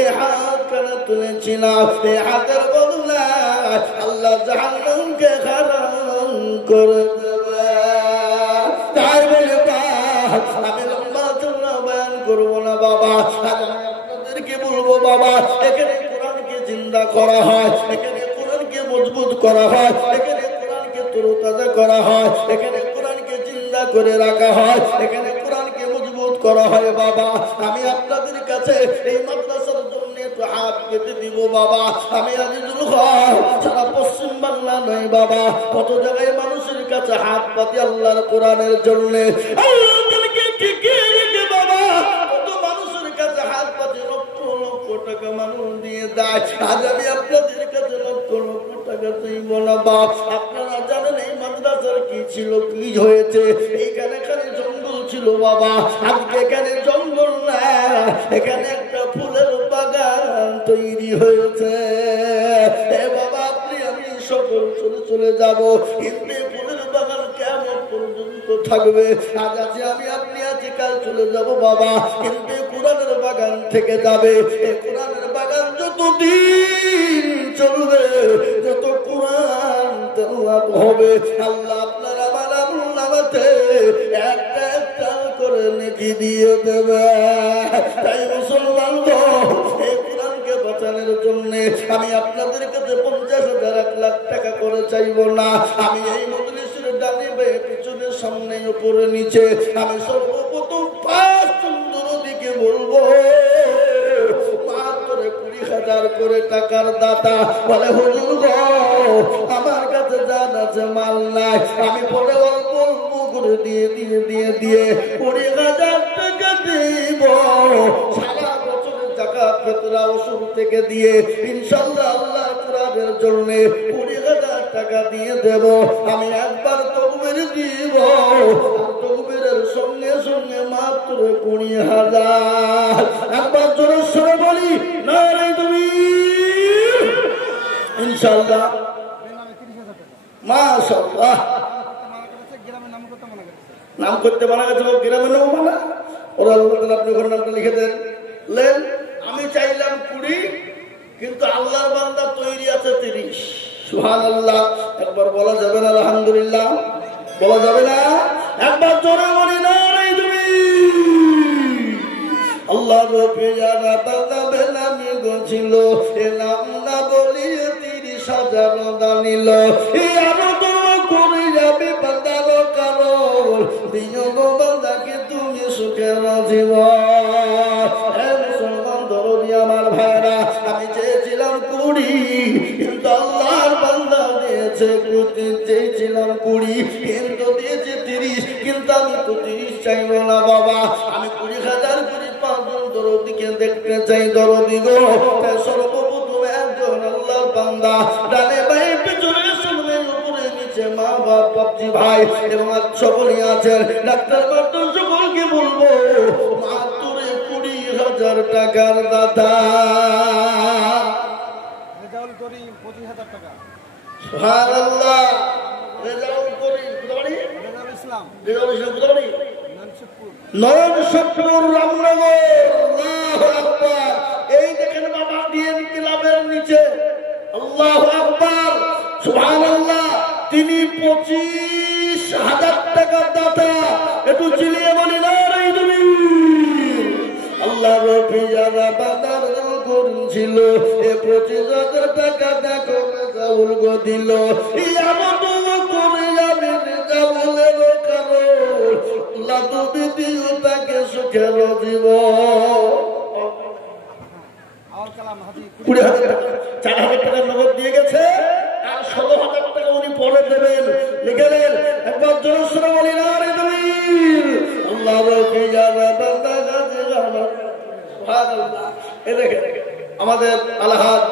এই হাত কেন তুলেছিলাম? এই হাতের বদলে আল্লাহ জাহান্নামকে হারাম করে দেবে। তাই বলে আমি লম্বা চওড়া বয়ান করবো না বাবা, আপনাদেরকে বলবো বাবা, এখানে কোরআনকে জিন্দা করা হয়, এখানে কোরআনকে মজবুত করা হয়, এখানে কোরআনকে তরতাজা করা হয়, এখানে কোরআনকে জিন্দা করে রাখা হয়, এখানে কোরআনকে মজবুত করা হয় বাবা। আমি আপনাদের কাছে এই মাদ্রাসার জন্য একটু হাত পেতে দিব বাবা। আমি আজিজুল হক, সারা পশ্চিম বাংলা নয় বাবা, কত জায়গায় মানুষের কাছে হাত পাতি আল্লাহর কোরআনের জন্য। আল্লাহ তাদেরকে টিকিয়ে রেখে বাবা, কত মানুষের কাছে হাত পাতি লক্ষ লক্ষ টাকা মানুষ দিয়ে দেয়। আজ আমি আপনাদের কাছে লক্ষ লক্ষ টাকা চাইব না বাপ। আপনারা জানেন এই মাদ্রাসার কি ছিল, কি হয়েছে? এইখানে খালি জঙ্গল ছিল বাবা, আজকে এখানে জঙ্গল না, এখানে একটা ফুলের বাগান তৈরি হয়েছে। এ বাবা, আপনি আমি সকল চলে যাব, কিন্তু ফুলের বাগান কেমন পর্যন্ত থাকবে? আজ আছে আমি, আপনি আছি, কাল চলে যাব বাবা, কিন্তু কোরআনের বাগান থেকে যাবে। এই কোরআনের বাগান যতদিন চলবে, যত কোরআন তেলাওয়াত হবে, আল্লাহ আপনার আমার আমলনামাতে একটা একটা করে নেকি দিয়ে দেবে। তাই মুসলমান গো, এই কোরআনকে বাঁচানোর জন্য আমি আপনাদের কাছে 50,000 1 লাখ টাকা করে চাইব না। আমি এই মজলিসের ডানে বায়ে পিছনে সামনে উপরে নিচে আমি সর্বপ্রথম 5 সুন্দর দিকে বলবো মাত্র 20,000 করে টাকার দাতা বলে হুজুর গো, আমার কাছে জান আছে মাল নাই, আমি পরে অল্প অল্প করে দিয়ে 20,000 টাকা দিব। সারা বছরের জাকাত ফিতরা শুরু থেকে দিয়ে ইনশাআল্লাহ আল্লাহ কোরআনের জন্য 20,000 টাকা দিয়ে দেব। আমি একবার তাকবীর দিব, তাকবীরের সঙ্গে সঙ্গে মাত্র 20,000। একবার জোরে সরে বলি নারে তাকবীর। ইনশাআল্লাহ মাশাআল্লাহ। নাম করতে মানা গেছে, গ্রামের নাম মানা, ওরা আপনি ঘরের নামটা লিখে দেন। আমি চাইলাম 20, কিন্তু আল্লাহর বান্দা তৈরি আছে 30। সুবহানাল্লাহ। একবার বলা যাবে না আলহামদুলিল্লাহ? বলা যাবে না? একবার জোরে বলি না রে তুমি। আল্লাহর পেয়ারা দাদা বেলামি ছিল এ নাম না বলিয়ে 30,000 দানিল করে যাবে বাঁধালো কারণ দিও বাঁধাকে তুমি সুখের জীবন মুসলমান দরদি আমার ভাইরা আমি চেয়েছিলাম 20 কিন্তু আল্লাহর বান্দা দিয়েছে চেয়েছিলাম 20 কিন্তু দিয়েছে 30 কিন্তু আমি তো 30 চাইব না বাবা আমি 20,000 করে 5 জন দরদিকে দেখতে চাই দরদি গো সর্বপ্রথম একজন আল্লাহর বান্দা ডানে বাঁয়ে পেছনে সামনে উপরে নিচে মা বাপ বাপজি ভাই এবং সকলেই আছেন ডাক্তার মাস্টার সকলকে বলবো মাত্র 20,000 টাকার দাতা রেজাউল করিম 25,000 টাকা সুবহানাল্লাহ রেজাউল করিম কোথায় রেজাউল ইসলাম কোথায় নয়নশপুর রামনগর আল্লাহু আকবার এই দেখেন বাবা ডিএম ক্লাবের নিচে আল্লাহু আকবার সুবহানাল্লাহ তিনি 25,000 টাকার দাতা একটু চিলিয়ে বলি না রে তুমি আল্লাহ রবি যারা বাদার করেছিল এ 25,000 টাকা দেখো রেজাউল গো দিল ইয়ামত করে যাবে রেজাউলের কারণ আল্লাহ তুমি দিও তাকে সুখের জীবন 20,000 টাকা 4,000 টাকা নগদ দিয়ে গেছে আর 16,000 টাকা উনি পরে দেবেন লিখলেন একবার জোরে বলি না রে তুমি আল্লাহ রবি যারা বান্দা সুবহানাল্লাহ এই দেখেন আমাদের আলহাজ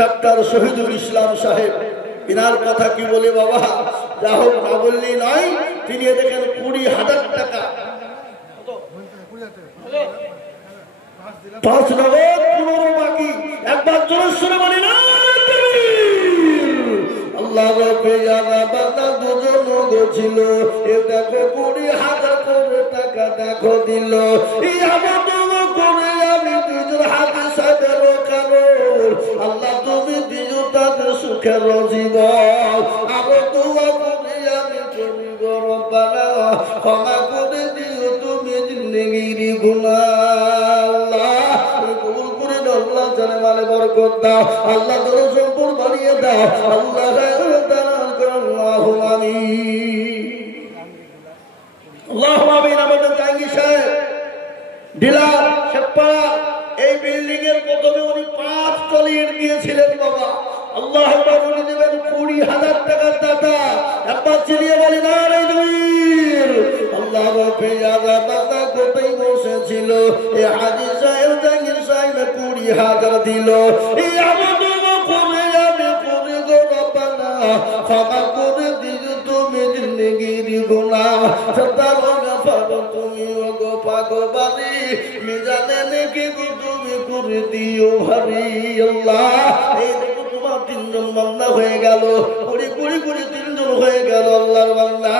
ডাক্তার শহীদুল ইসলাম সাহেব ইনার কথা কি বলে বাবা যা হোক না বললেই নয় তিনি দেখেন 20,000 টাকা 5 নগদ 15 বাকি একবার জোরে বলি না আল্লাহ রব্বে যারা বান্দা দুজন ছিল এ দেখো 20,000 করে টাকা দেখো দিল এই আমত করে আমি দুজন হাতে সাদের কারণ আল্লাহ তুমি দিও তাদের সুখের জীবন আরো দোয়া করে আমি করি গো রব্বানা ক্ষমা করে দিও তুমি জিন্দেগির গুনাহ আল্লাহ কবুল করে নাও আল্লাহ জানে মালে বরকত দাও আল্লাহ দরজা সম্পূর্ণ বাড়িয়ে দাও আল্লাহ দান করো আল্লাহুম্মা আমিন আল্লাহুম্মা আমিন আমাদের জাহাঙ্গীর সাহেব ডিলার শেখপাড়া এই বিল্ডিং এর প্রথমে উনি 5 তলি ইট দিয়েছিলেন বাবা আল্লাহ উনি দেবেন 20,000 টাকার দাতা একবার চিলিয়ে বলি না রে দুইর আল্লাহ রব্বে যারা বান্দা কোথায় বসেছিল এই হাজী সাহেব জাহাঙ্গীর সাহেব 20,000 দিল এই আমত করে আমি করে গো রব্বানা ক্ষমা করে দিও তুমি জিন্দেগির গুনাহ সতার গাফার তুমি গো পাগবারি মিজানে নেকি তুমি করে দিও ভারি আল্লাহ এই দেখো তোমার 3 জন বান্দা হয়ে গেল কুড়ি 3 জন হয়ে গেল আল্লাহর বান্দা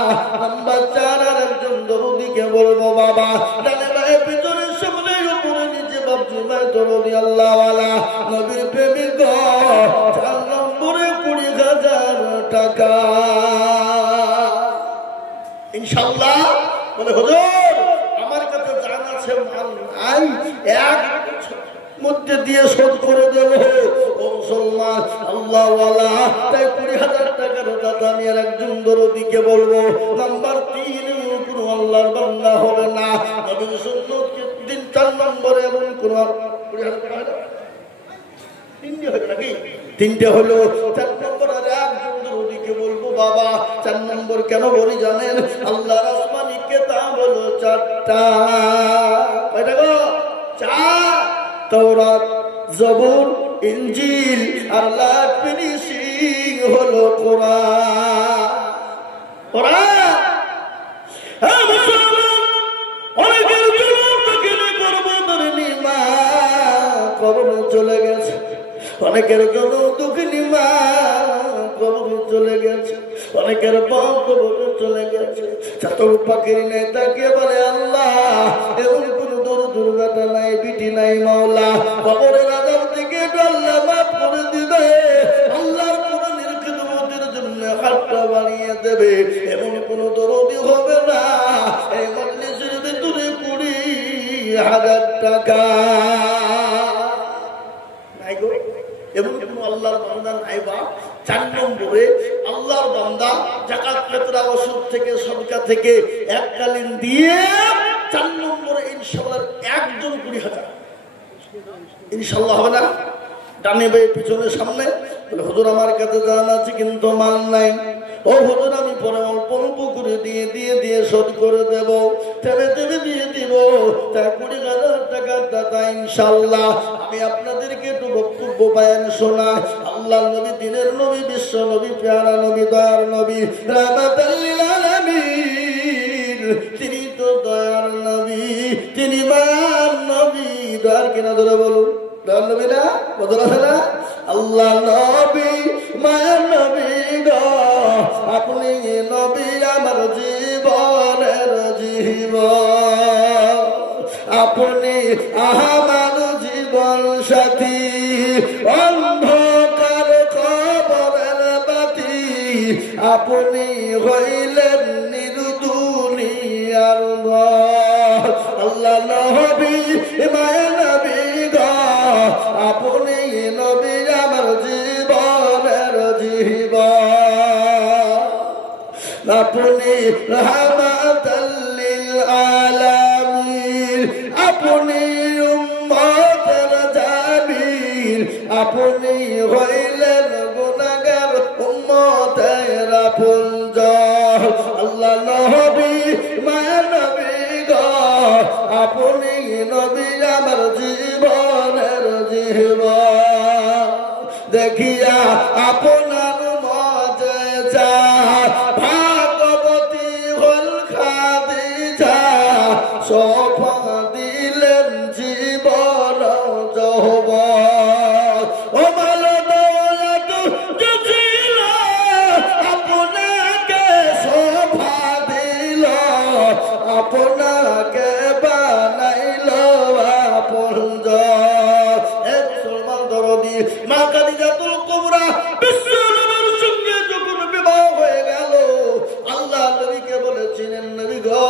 আমরা 4 আর একজন দরদিকে বলবো বাবা ডানে বাঁয়ে পিছনে সামনে উপরে নিচে বাপজি ভাই দরদি আল্লাহ ওয়ালা নবীর প্রেমিক 4 নম্বরে 20,000 টাকা ইনশাআল্লাহ বলে হুজুর আমার কাছে জান আছে মাল নাই এক মধ্যে দিয়ে শোধ করে দেব ও মুসলমান আল্লাহ ওয়ালা তাই 20,000 টাকার দাতা আমি আর একজন দরদিকে বলবো নাম্বার 3 কোন আল্লাহর বান্দা হবে না নবীর সুন্নাত দিন 4 নম্বরে এমন কোন 20,000 টাকা হয় না 3টে হয় নাকি 3টে হলো 4 নম্বর আর একজন দরদিকে বলবো বাবা 4 নম্বর কেন বলি জানেন আল্লাহর আসমানি কিতাব হলো 4টা কয়টা গো 4 তাওরাত জবুর ইনজিল আর লাস্ট ফিনিশিং হলো কোরআন হ্যাঁ মুসলমান অনেকের জীবন থেকে করবতের নিমা কবরে চলে গেছে অনেকের জন্য দুঃখিনী মা কবরে চলে গেছে অনেকের বাপ কবরে চলে গেছে চাতক পাখির নেতাকে বলে আল্লাহ এমন কোন দুর্ঘটনা নাই বিটি নাই মাওলা কবরের আযাব থেকে আল্লাহ মাফ করে দিবে আল্লাহর কোরআনের খিদমতের জন্য হাতটা বাড়িয়ে দেবে এমন কোন দরদি হবে না এই মজলিসের ভিতরে 20,000 টাকা তাইবা। 4 নম্বরে আল্লাহর বান্দা যাকাত ফিতরা ওষুধ থেকে সদকা থেকে এককালীন দিয়ে 4 নম্বরে ইনশাআল্লাহ একজন 20,000 ইনশাআল্লাহ হবে না? ডানে বাই পিছনে সামনে বলে হুজুর আমার কাছে জান আছে কিন্তু মাল নাই। ও হুজুর আমি পরে অল্প অল্প করে দিয়ে শোধ করে দেব, তেমে দিয়ে দিব। তাই 20,000 টাকার দাতা ইনশাআল্লাহ। আমি আপনাদেরকে একটু বক্তব্য বয়ান শোনা। আল্লাহ নবী, দিনের নবী, বিশ্ব নবী, প্যারা নবী, দয়ার নবী, রাহমাতাল লিল আলামিন। তিনি তো দয়ার নবী, তিনি মায়ার নবী। দয়ার কিনা ধরে বলুন, দয়ার নবী না? বদল আছে না? আল্লাহ নবী, মায়ার নবী গো, আপনি নবী আমার জীবনের জীবন, আপনি আমার জীবন সাথী, অন্ধকার কবরের বাতি, আপনি হইলেন নির্দুনিয়ার ভয়। আল্লাহ নবী, মায়ার নবী গো, আপনি নবী আমার জীবনের জীবন, আপনি রাহমাতাল লিল আলামিন, আপনি উম্মতের জামিল, আপনি হইলেন গুনাহগার উম্মতের আপনজন। আল্লাহ নবী, মায়ার নবী গো, আপনি নবী আমার জীবনের জীবন। দেখিয়া আপনার মজেজা, ভাগবতী হল খাদিজা, সোফা দিলেন জীবন যৌবন। ও মালো দৌলত ছিল, আপনাকে সোফা দিল, আপনাকে বানাইল আপনজন। এক মুসলমান দরদি মা খাদিজাতুল কুবরা বিশ্ব নবীর সঙ্গে যখন বিবাহ হয়ে গেল, আল্লাহ নবীকে বলেছিলেন, নবী গো,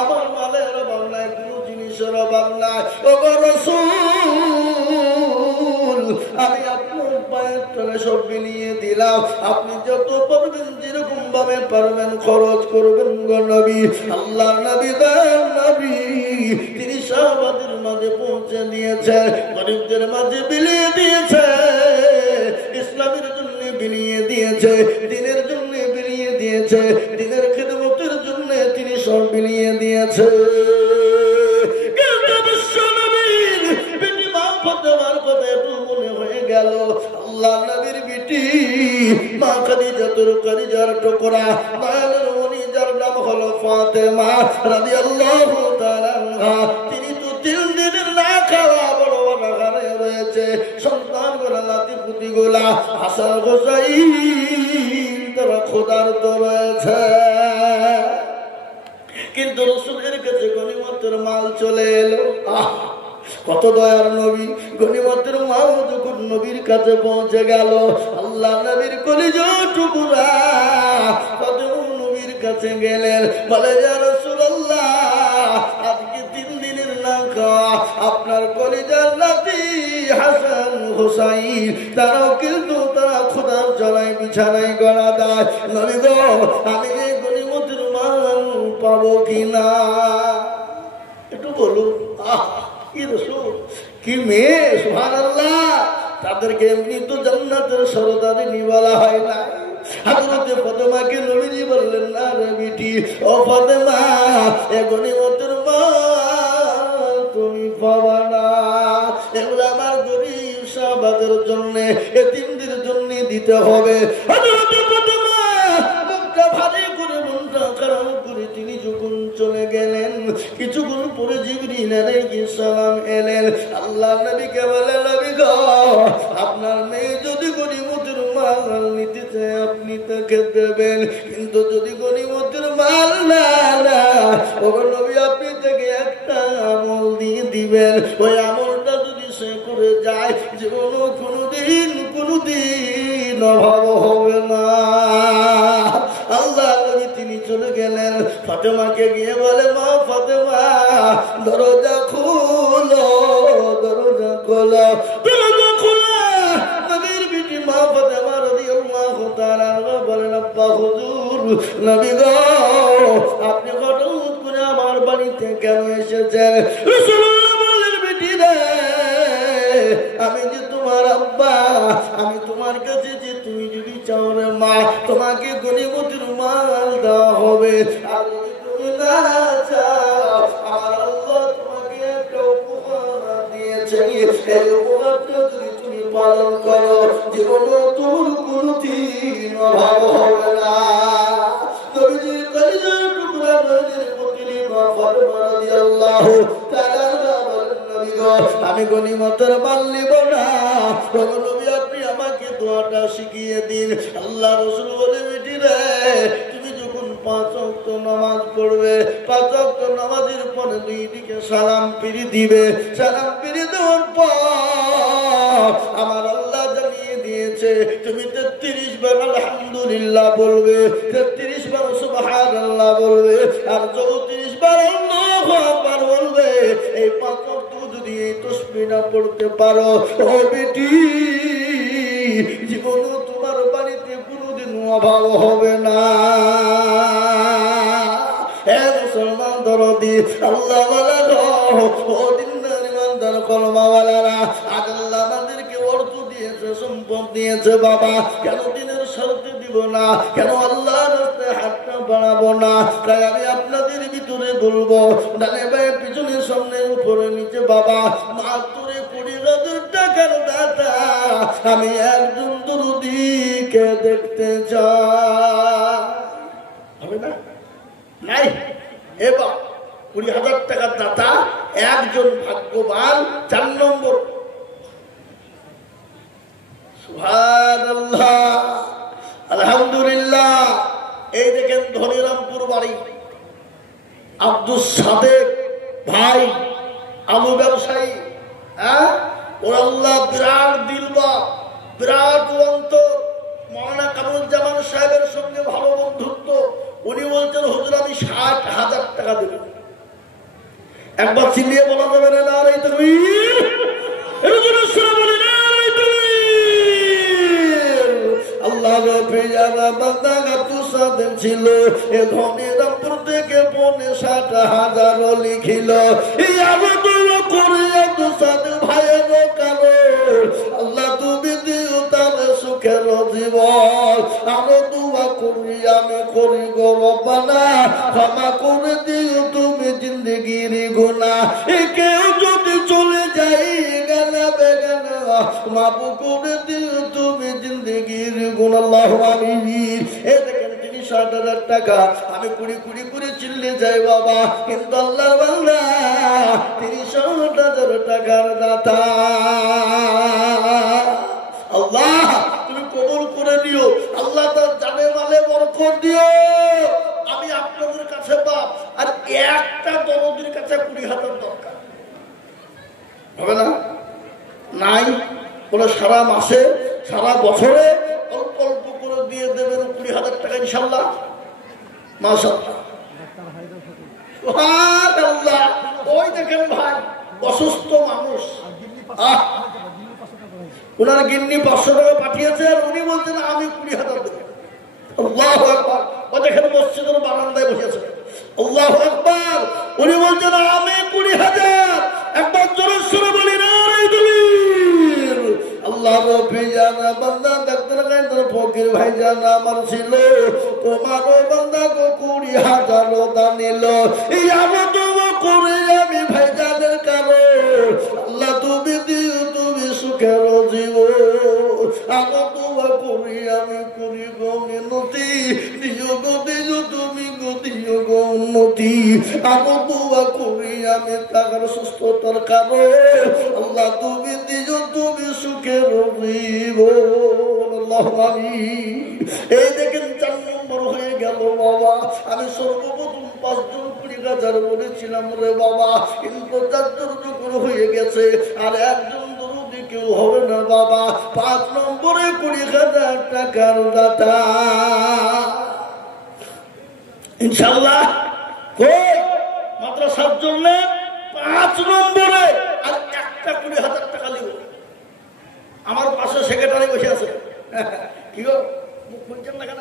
আমার মালের অভাব নাই, কোনো জিনিসের অভাব নাই। ও গো রাসূল, আমি আপনার পায়ের তলে সব বিলিয়ে দিলাম, আপনি যত পারবেন যেরকম ভাবে পারবেন খরচ করবেন গো নবী। আল্লাহ নবী, দয়ার নবী, তিনি সাহাবাদের মাঝে পৌঁছে দিয়েছে, গরিবদের মাঝে বিলিয়ে দিয়েছে, ইসলামের জন্য বিলিয়ে দিয়েছে, দিনের জন্য বিলিয়ে দিয়েছে, দিনের খিদমতের জন্য তিনি সব বিলিয়ে দিয়েছে। কিন্তু বিশ্ব নবীর বিটি মা ফাতেমার কথা একটু মনে হয়ে গেল। আল্লাহ নবীর বিটি মা খাদিজাতুল কলিজার টুকরা, মায়ের মনি, যার নাম হলো ফাতেমা রাদিয়াল্লাহু তাআলা আনহা, তিনি তো 3 দিনের না খাওয়া বড় অনাহারে রয়েছে। সন্তান গোলা, নাতি পুতি গোলা, হাসান হোসাইন তারা ক্ষুধার্ত রয়েছে। কিন্তু রাসূলের কাছে গনিমতের মাল চলে এলো। কত দয়ার নবী! গনিমতের মাল যখন নবীর কাছে পৌঁছে গেল, আল্লাহ নবীর কলিজা টুকরা ফাতেমা নবীর কাছে গেলেন, বলে ইয়া রাসূলুল্লাহ, আজকে 3 দিনের না খাওয়া আপনার কলিজার নাতি হাসান হোসাইন, তারাও কিন্তু তারা ক্ষুধার জ্বালায় বিছানায় গড়া দেয়। নবী গো, আমি এই গনিমতের মাল পাবো কিনা একটু বলুন। কি রাসূল, কি মেয়ে, সুবহানাল্লাহ! তাদেরকে এমনি তো জান্নাতের সরদারিনী বলা হয় না। হযরতে ফাতেমাকে নবীজি বললেন, না রে বিটি, ও ফাতেমা, এ গনিমতের মাল তুমি পাবা না, এগুলো আমার গরীব সাহাবাদের জন্য, এতিমদের জন্য দিতে হবে। হযরতে ফাতেমা মুখটা ভারী করে, মনটা খারাপ করে তিনি যখন চলে গেলেন, কিছুক্ষণ পরে জিবরিল আলাইহিস সালাম এলেন। আল্লাহ নবীকে বলে, নবী গো, আপনার মেয়ে যদি গনিমতের মাল নিতে চায় আপনি তাকে দেবেন, কিন্তু যদি গনিমতের মাল না ও নবী, আপনি তাকে একটা আমল দিয়ে দিবেন। ওই আমলটা যদি সে করে যায়, জীবনও কোনোদিন অভাব হবে না। আল্লাহ নবী তিনি চলে গেলেন। ফাতেমাকে গিয়ে বলে, মা ফাতেমা, দরজা খুলো, দরজা খোলো, দরজা খোলো। নবীর বিটি তাআলা বলেন, আব্বা হুজুর, নবী গো, আপনি হঠাৎ করে আমার বাড়িতে কেন এসেছেন? রাসূলুল্লাহ বলেন, বেটি রে, আমি যে তোমার আব্বা, আমি তোমার কাছে যে তুমি যদি চাও রে মা, তোমাকে গনিমতের মাল দেওয়া হবে। আর যদি তুমি না চাও, আমার আল্লাহ তোমাকে একটা উপহার দিয়েছে, এই উপহারটা যদি তুমি পালন করো, জীবনে তোর কোনদিন অভাব হবে না। নবীজির কলিজার টুকরা নবীজির পত্নী মা ফাতেমা রাদিয়াল্লাহু তাআলা বলেন, নবী গো, আমি গনিমতের মাল নিব না, নবী আপনি আমাকে দোয়াটা শিখিয়ে দিন। আল্লাহ রাসূল বলে, বেটি রে, তুমি যখন 5 ওয়াক্ত নামাজ পড়বে, 5 ওয়াক্ত নামাজের পরে দুই দিকে সালাম ফিরে দিবে। সালাম ফিরে দেওয়ার পর আমার আল্লাহ জানিয়ে দিয়েছে, তুমি 33 বার আলহামদুলিল্লাহ বলবে, 33 বার সুবহানাল্লাহ বলবে, আর 34 বার আল্লাহু আকবার বলবে। এই 5 ওয়াক্ত যদি এই তাসবিহ না পড়তে পারো, ও বেটি, জীবনে তোমার বাড়িতে কোনোদিন অভাব হবে না। হে মুসলমান দরদি, আল্লাহ ওয়ালা, ও দিনদার ইমানদার কলমাওয়ালারা, আজ আল্লাহ আমাদেরকে অর্থ দিয়েছে, সম্পদ দিয়েছে বাবা, কেন দিনের স্বার্থে দিব না? কেন আল্লাহর রাস্তায় হাতটা বাড়াবো না? তাই আমি আপনাদের ভিতরে বলবো, ডানে বায়ে পিছনে সামনে উপরে নিচে বাবা, মাত্র 20,000 টাকার দাতা আমি একজন দরদিকে দেখতে চাই। হবে না? নাই। এবার 20,000 টাকার দাতা একজন ভাগ্যবান। 4 নম্বর, সুবহানাল্লাহ, আলহামদুলিল্লাহ। এই দেখেন ধনিরামপুর বাড়ি, আব্দুস সাদেক ভাই, আলু ব্যবসায়ী। হ্যাঁ, ওর আল্লাহ বিরাট দিলবা, বিরাট অন্তর। মৌলানা কামরুজ্জামান সাহেবের সঙ্গে ভালো বন্ধুত্ব। উনি বলছেন, হুজুর আমি 60,000 টাকা দেব। একবার চিল্লিয়ে বলা যাবে না, নারে তাকবীর। আল্লাহ পেয়ারা বান্দা আব্দুস সাদেক ছিল, এ ধনিরামপুর থেকে 60,000 লিখিল। এই আবেদন করে আব্দুস সাদেক ভাইয়ের কারো আল্লাহ তুমি দিও তার সুখের জীবন। আমি দোয়া করি, আমি করি গো রব্বানা, ক্ষমা করে দিও তুমি জিন্দেগির গুনাহ। কেউ যদি চলে যাই গানা বেগানা, মাফ করে দিও তুমি জিন্দেগির গুনাহ। আল্লাহু আমিন। এ দেখেন 30,000 টাকা আমি কুড়ি কুড়ি করে চিল্লে যাই বাবা, কিন্তু আল্লাহর বান্দা 30,000 টাকার দাতা। আল্লাহ তুমি কবুল করে দিও, আল্লাহ তার জানে মালে বরকত দিও। আমি আপনাদের কাছে বাপ, আর একটা দরদির কাছে 20,000 দরকার হবে না? নাই বলে সারা মাসে সারা বছরে অল্প অল্প করে দিয়ে দেবেন 20,000 টাকা ইনশাল্লাহ। মাশাআল্লাহ, সুবহানাল্লাহ। ওই দেখেন ভাই, অসুস্থ মানুষ, ওনার গিন্নি 500 টাকা পাঠিয়েছে, আর উনি বলছেন আমি 20,000 দেব। আল্লাহু আকবার। ও দেখেন মসজিদের বারান্দায় বসেছে, আল্লাহু আকবার। উনি বলছেন আমি 20,000। একবার জোরে সুরে বলি না তাকবীর। আল্লাহ রব্বি জানা বান্দা ডাক্তার গায়দার ফকির ভাই জানা আমার ছিল, তোমারও বান্দা গো 20,000 দানিল। এই আমি দোয়া করে আমি ভাই জানের কারো আল্লাহ তুমি দিও তুমি সুখের জীবন। আমি দোয়া করি, আমি করি গো মিনতি, দিও গো দিও তুমি গো দিও গো উন্নতি। আমি দোয়া করি, আমি টাকার সুস্থতার কারো আল্লাহ তুমি দিও তুমি সুখের জীবন। আল্লাহু আমিন। এই দেখেন 4 নম্বর হয়ে গেল বাবা। আমি সর্বপ্রথম 5 জন 20,000 বলেছিলাম রে বাবা, কিন্তু 4 জন যখন হয়ে গেছে আর একজন দরদি কেউ হবে না বাবা। 5 নম্বরে 20,000 টাকার দাতা ইনশাআল্লাহ। কই মাদ্রাসার জন্য 5 নম্বরে আর একটা 20,000 টাকা দিব। আমার পাশে সেক্রেটারি বসে আছে, কি গো মুখ খুলছেন না কেন?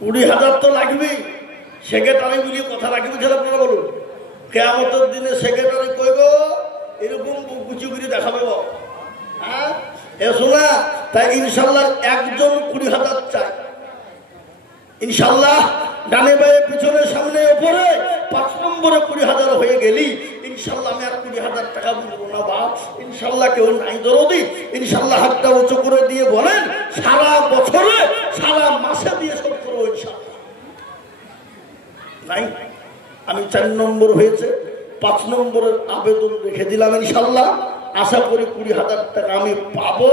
20,000 তো লাগবেই। সেক্রেটারি বলি কথা রাখবে ছেলে, আপনারা বলুন। কিয়ামতের দিনে সেক্রেটারি কইব এরকম কুচি করে দেখাবে। হ্যাঁ শোনা, তাই ইনশাল্লাহ একজন 20,000 চাই ইনশাল্লাহ। ডানে বায়ে পিছনে সামনে ওপরে 5 নম্বরে 20,000 হয়ে গেলি ইনশাল্লাহ আমি আর 20,000 টাকা বলবো না বাপ। ইনশাল্লাহ কেউ নাই দরদি, ইনশাল্লাহ হাতটা উঁচু করে দিয়ে বলেন সারা বছরে সারা মাসে দিয়ে শোধ করবো ইনশাল্লাহ। নাই আমি 4 নম্বর হয়েছে, 5 নম্বরের আবেদন রেখে দিলাম ইনশাল্লাহ। আশা করি 20,000 টাকা আমি পাবো,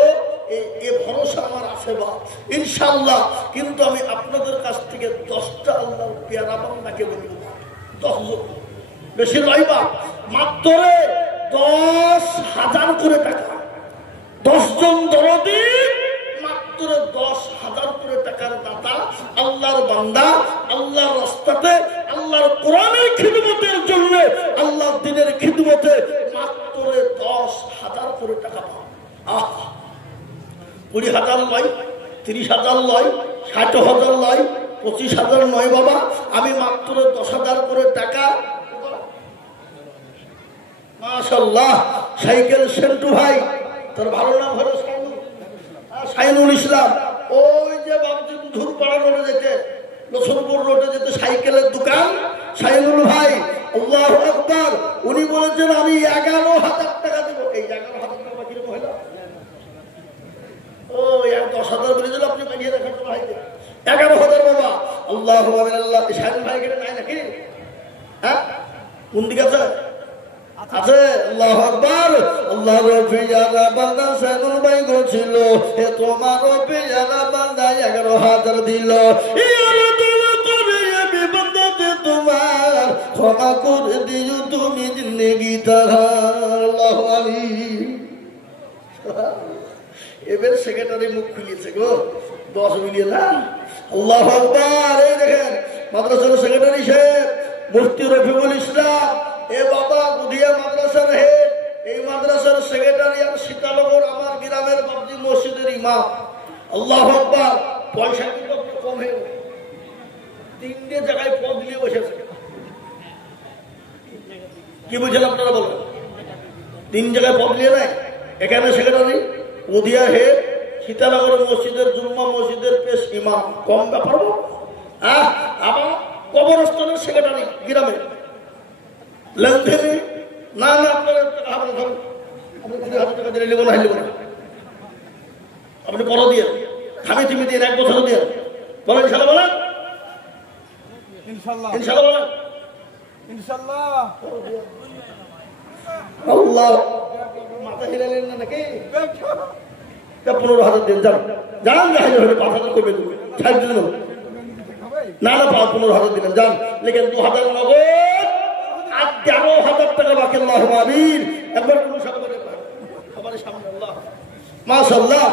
এ ভরসা আমার আছে বা ইনশাল্লাহ। কিন্তু আমি আপনাদের কাছ থেকে 10টা আল্লাহর পেয়ারা বান্দাকে বলবো, 10 জন বেশি নয় বা, মাত্র 10,000 করে টাকা। 10 জন দরদি মাত্র 10,000 করে টাকার দাতা, আল্লাহর বান্দা, আল্লাহর রাস্তাতে, আল্লাহর কোরআনের খিদমতের জন্য, আল্লাহর দ্বীনের খিদমতে মাত্র 10,000 করে টাকা পাও। 20,000 নয়, 30,000 নয়, 60,000 নয়, 25,000 নয় বাবা, আমি মাত্র 10,000 করে টাকা। মাশাআল্লাহ, সাইকেল সেন্টু ভাই, তার ভালো নাম হলো সাইনুল ইসলাম। ওই যে বাবজি ধুরপাড়া রোডে যেতে, লক্ষ্মণপুর রোডে যেতে সাইকেলের দোকান, সাইনুল ভাই আল্লাহু আকবার। উনি বলেছেন আমি 11,000 টাকা দেবো। এই 11,000 টাকা কিরকম হলো? ও 10,000 বলে দিল, আপনি পাঠিয়ে রাখেন তো ভাইকে 11,000 বাবা। আল্লাহু আকবার। সাইনুল ভাই কেটে নাই নাকি? হ্যাঁ কোন দিকে আছে? আছে। আল্লাহু আকবার। আল্লাহর পিয়ারা বান্দা সাইনুল ভাই গো ছিল, এ তোমার পিয়ারা বান্দা 11,000 দিল। তোমার ক্ষমা করে দিও তুমি জিন্দেগি তারা। আল্লাহু আমিন। এবার সেক্রেটারি মুখ খুলিয়েছে গো, 10 মিলিয়ন না। আল্লাহু আকবার। এই দেখেন মাদ্রাসার সেক্রেটারি সাহেব মুফতি রফিকুল ইসলাম, এ বাবা গুদিয়া মাদ্রাসার হেড, এই মাদ্রাসার সেক্রেটারি আর সীতানগর আমার গ্রামের বাবজি মসজিদের ইমাম। আল্লাহু আকবার। পয়সা কিন্তু কম হয়ে 3টে জায়গায় পদ নিয়ে বসেছে। কি বুঝলেন আপনারা বলেন? 3 জায়গায় পদ নিয়ে নেয়। এখানে সেক্রেটারি, উদিয়া হেড, সীতানগর মসজিদের জুম্মা মসজিদের পেশ ইমাম। কম ব্যাপার? আবার কবরস্থানের সেক্রেটারি গ্রামে লেনদেনে না না আপনার আপনি 20,000 টাকা দিলে নেবো না, নেবো না। আপনি পর দিয়ে থামি থিমি দিয়ে 1 বছর দিয়ে বলেন ইনশাল্লাহ, বলেন ইনশাল্লাহ, ইনশাল্লাহ বলেন ইনশাল্লাহ। আল্লাহ মাথা হিলালেন না নাকি? 15,000 দিন যান যান, 5,000 করবে তুমি ছাড় দিন না না 15,000 দিলেন যান, লেকিন 2,000 নগদ আর 13,000 টাকা বাকি। আল্লাহুম্মা আমিন। একবার কোন সামনে আমার সামনে আল্লাহ মাশাআল্লাহ।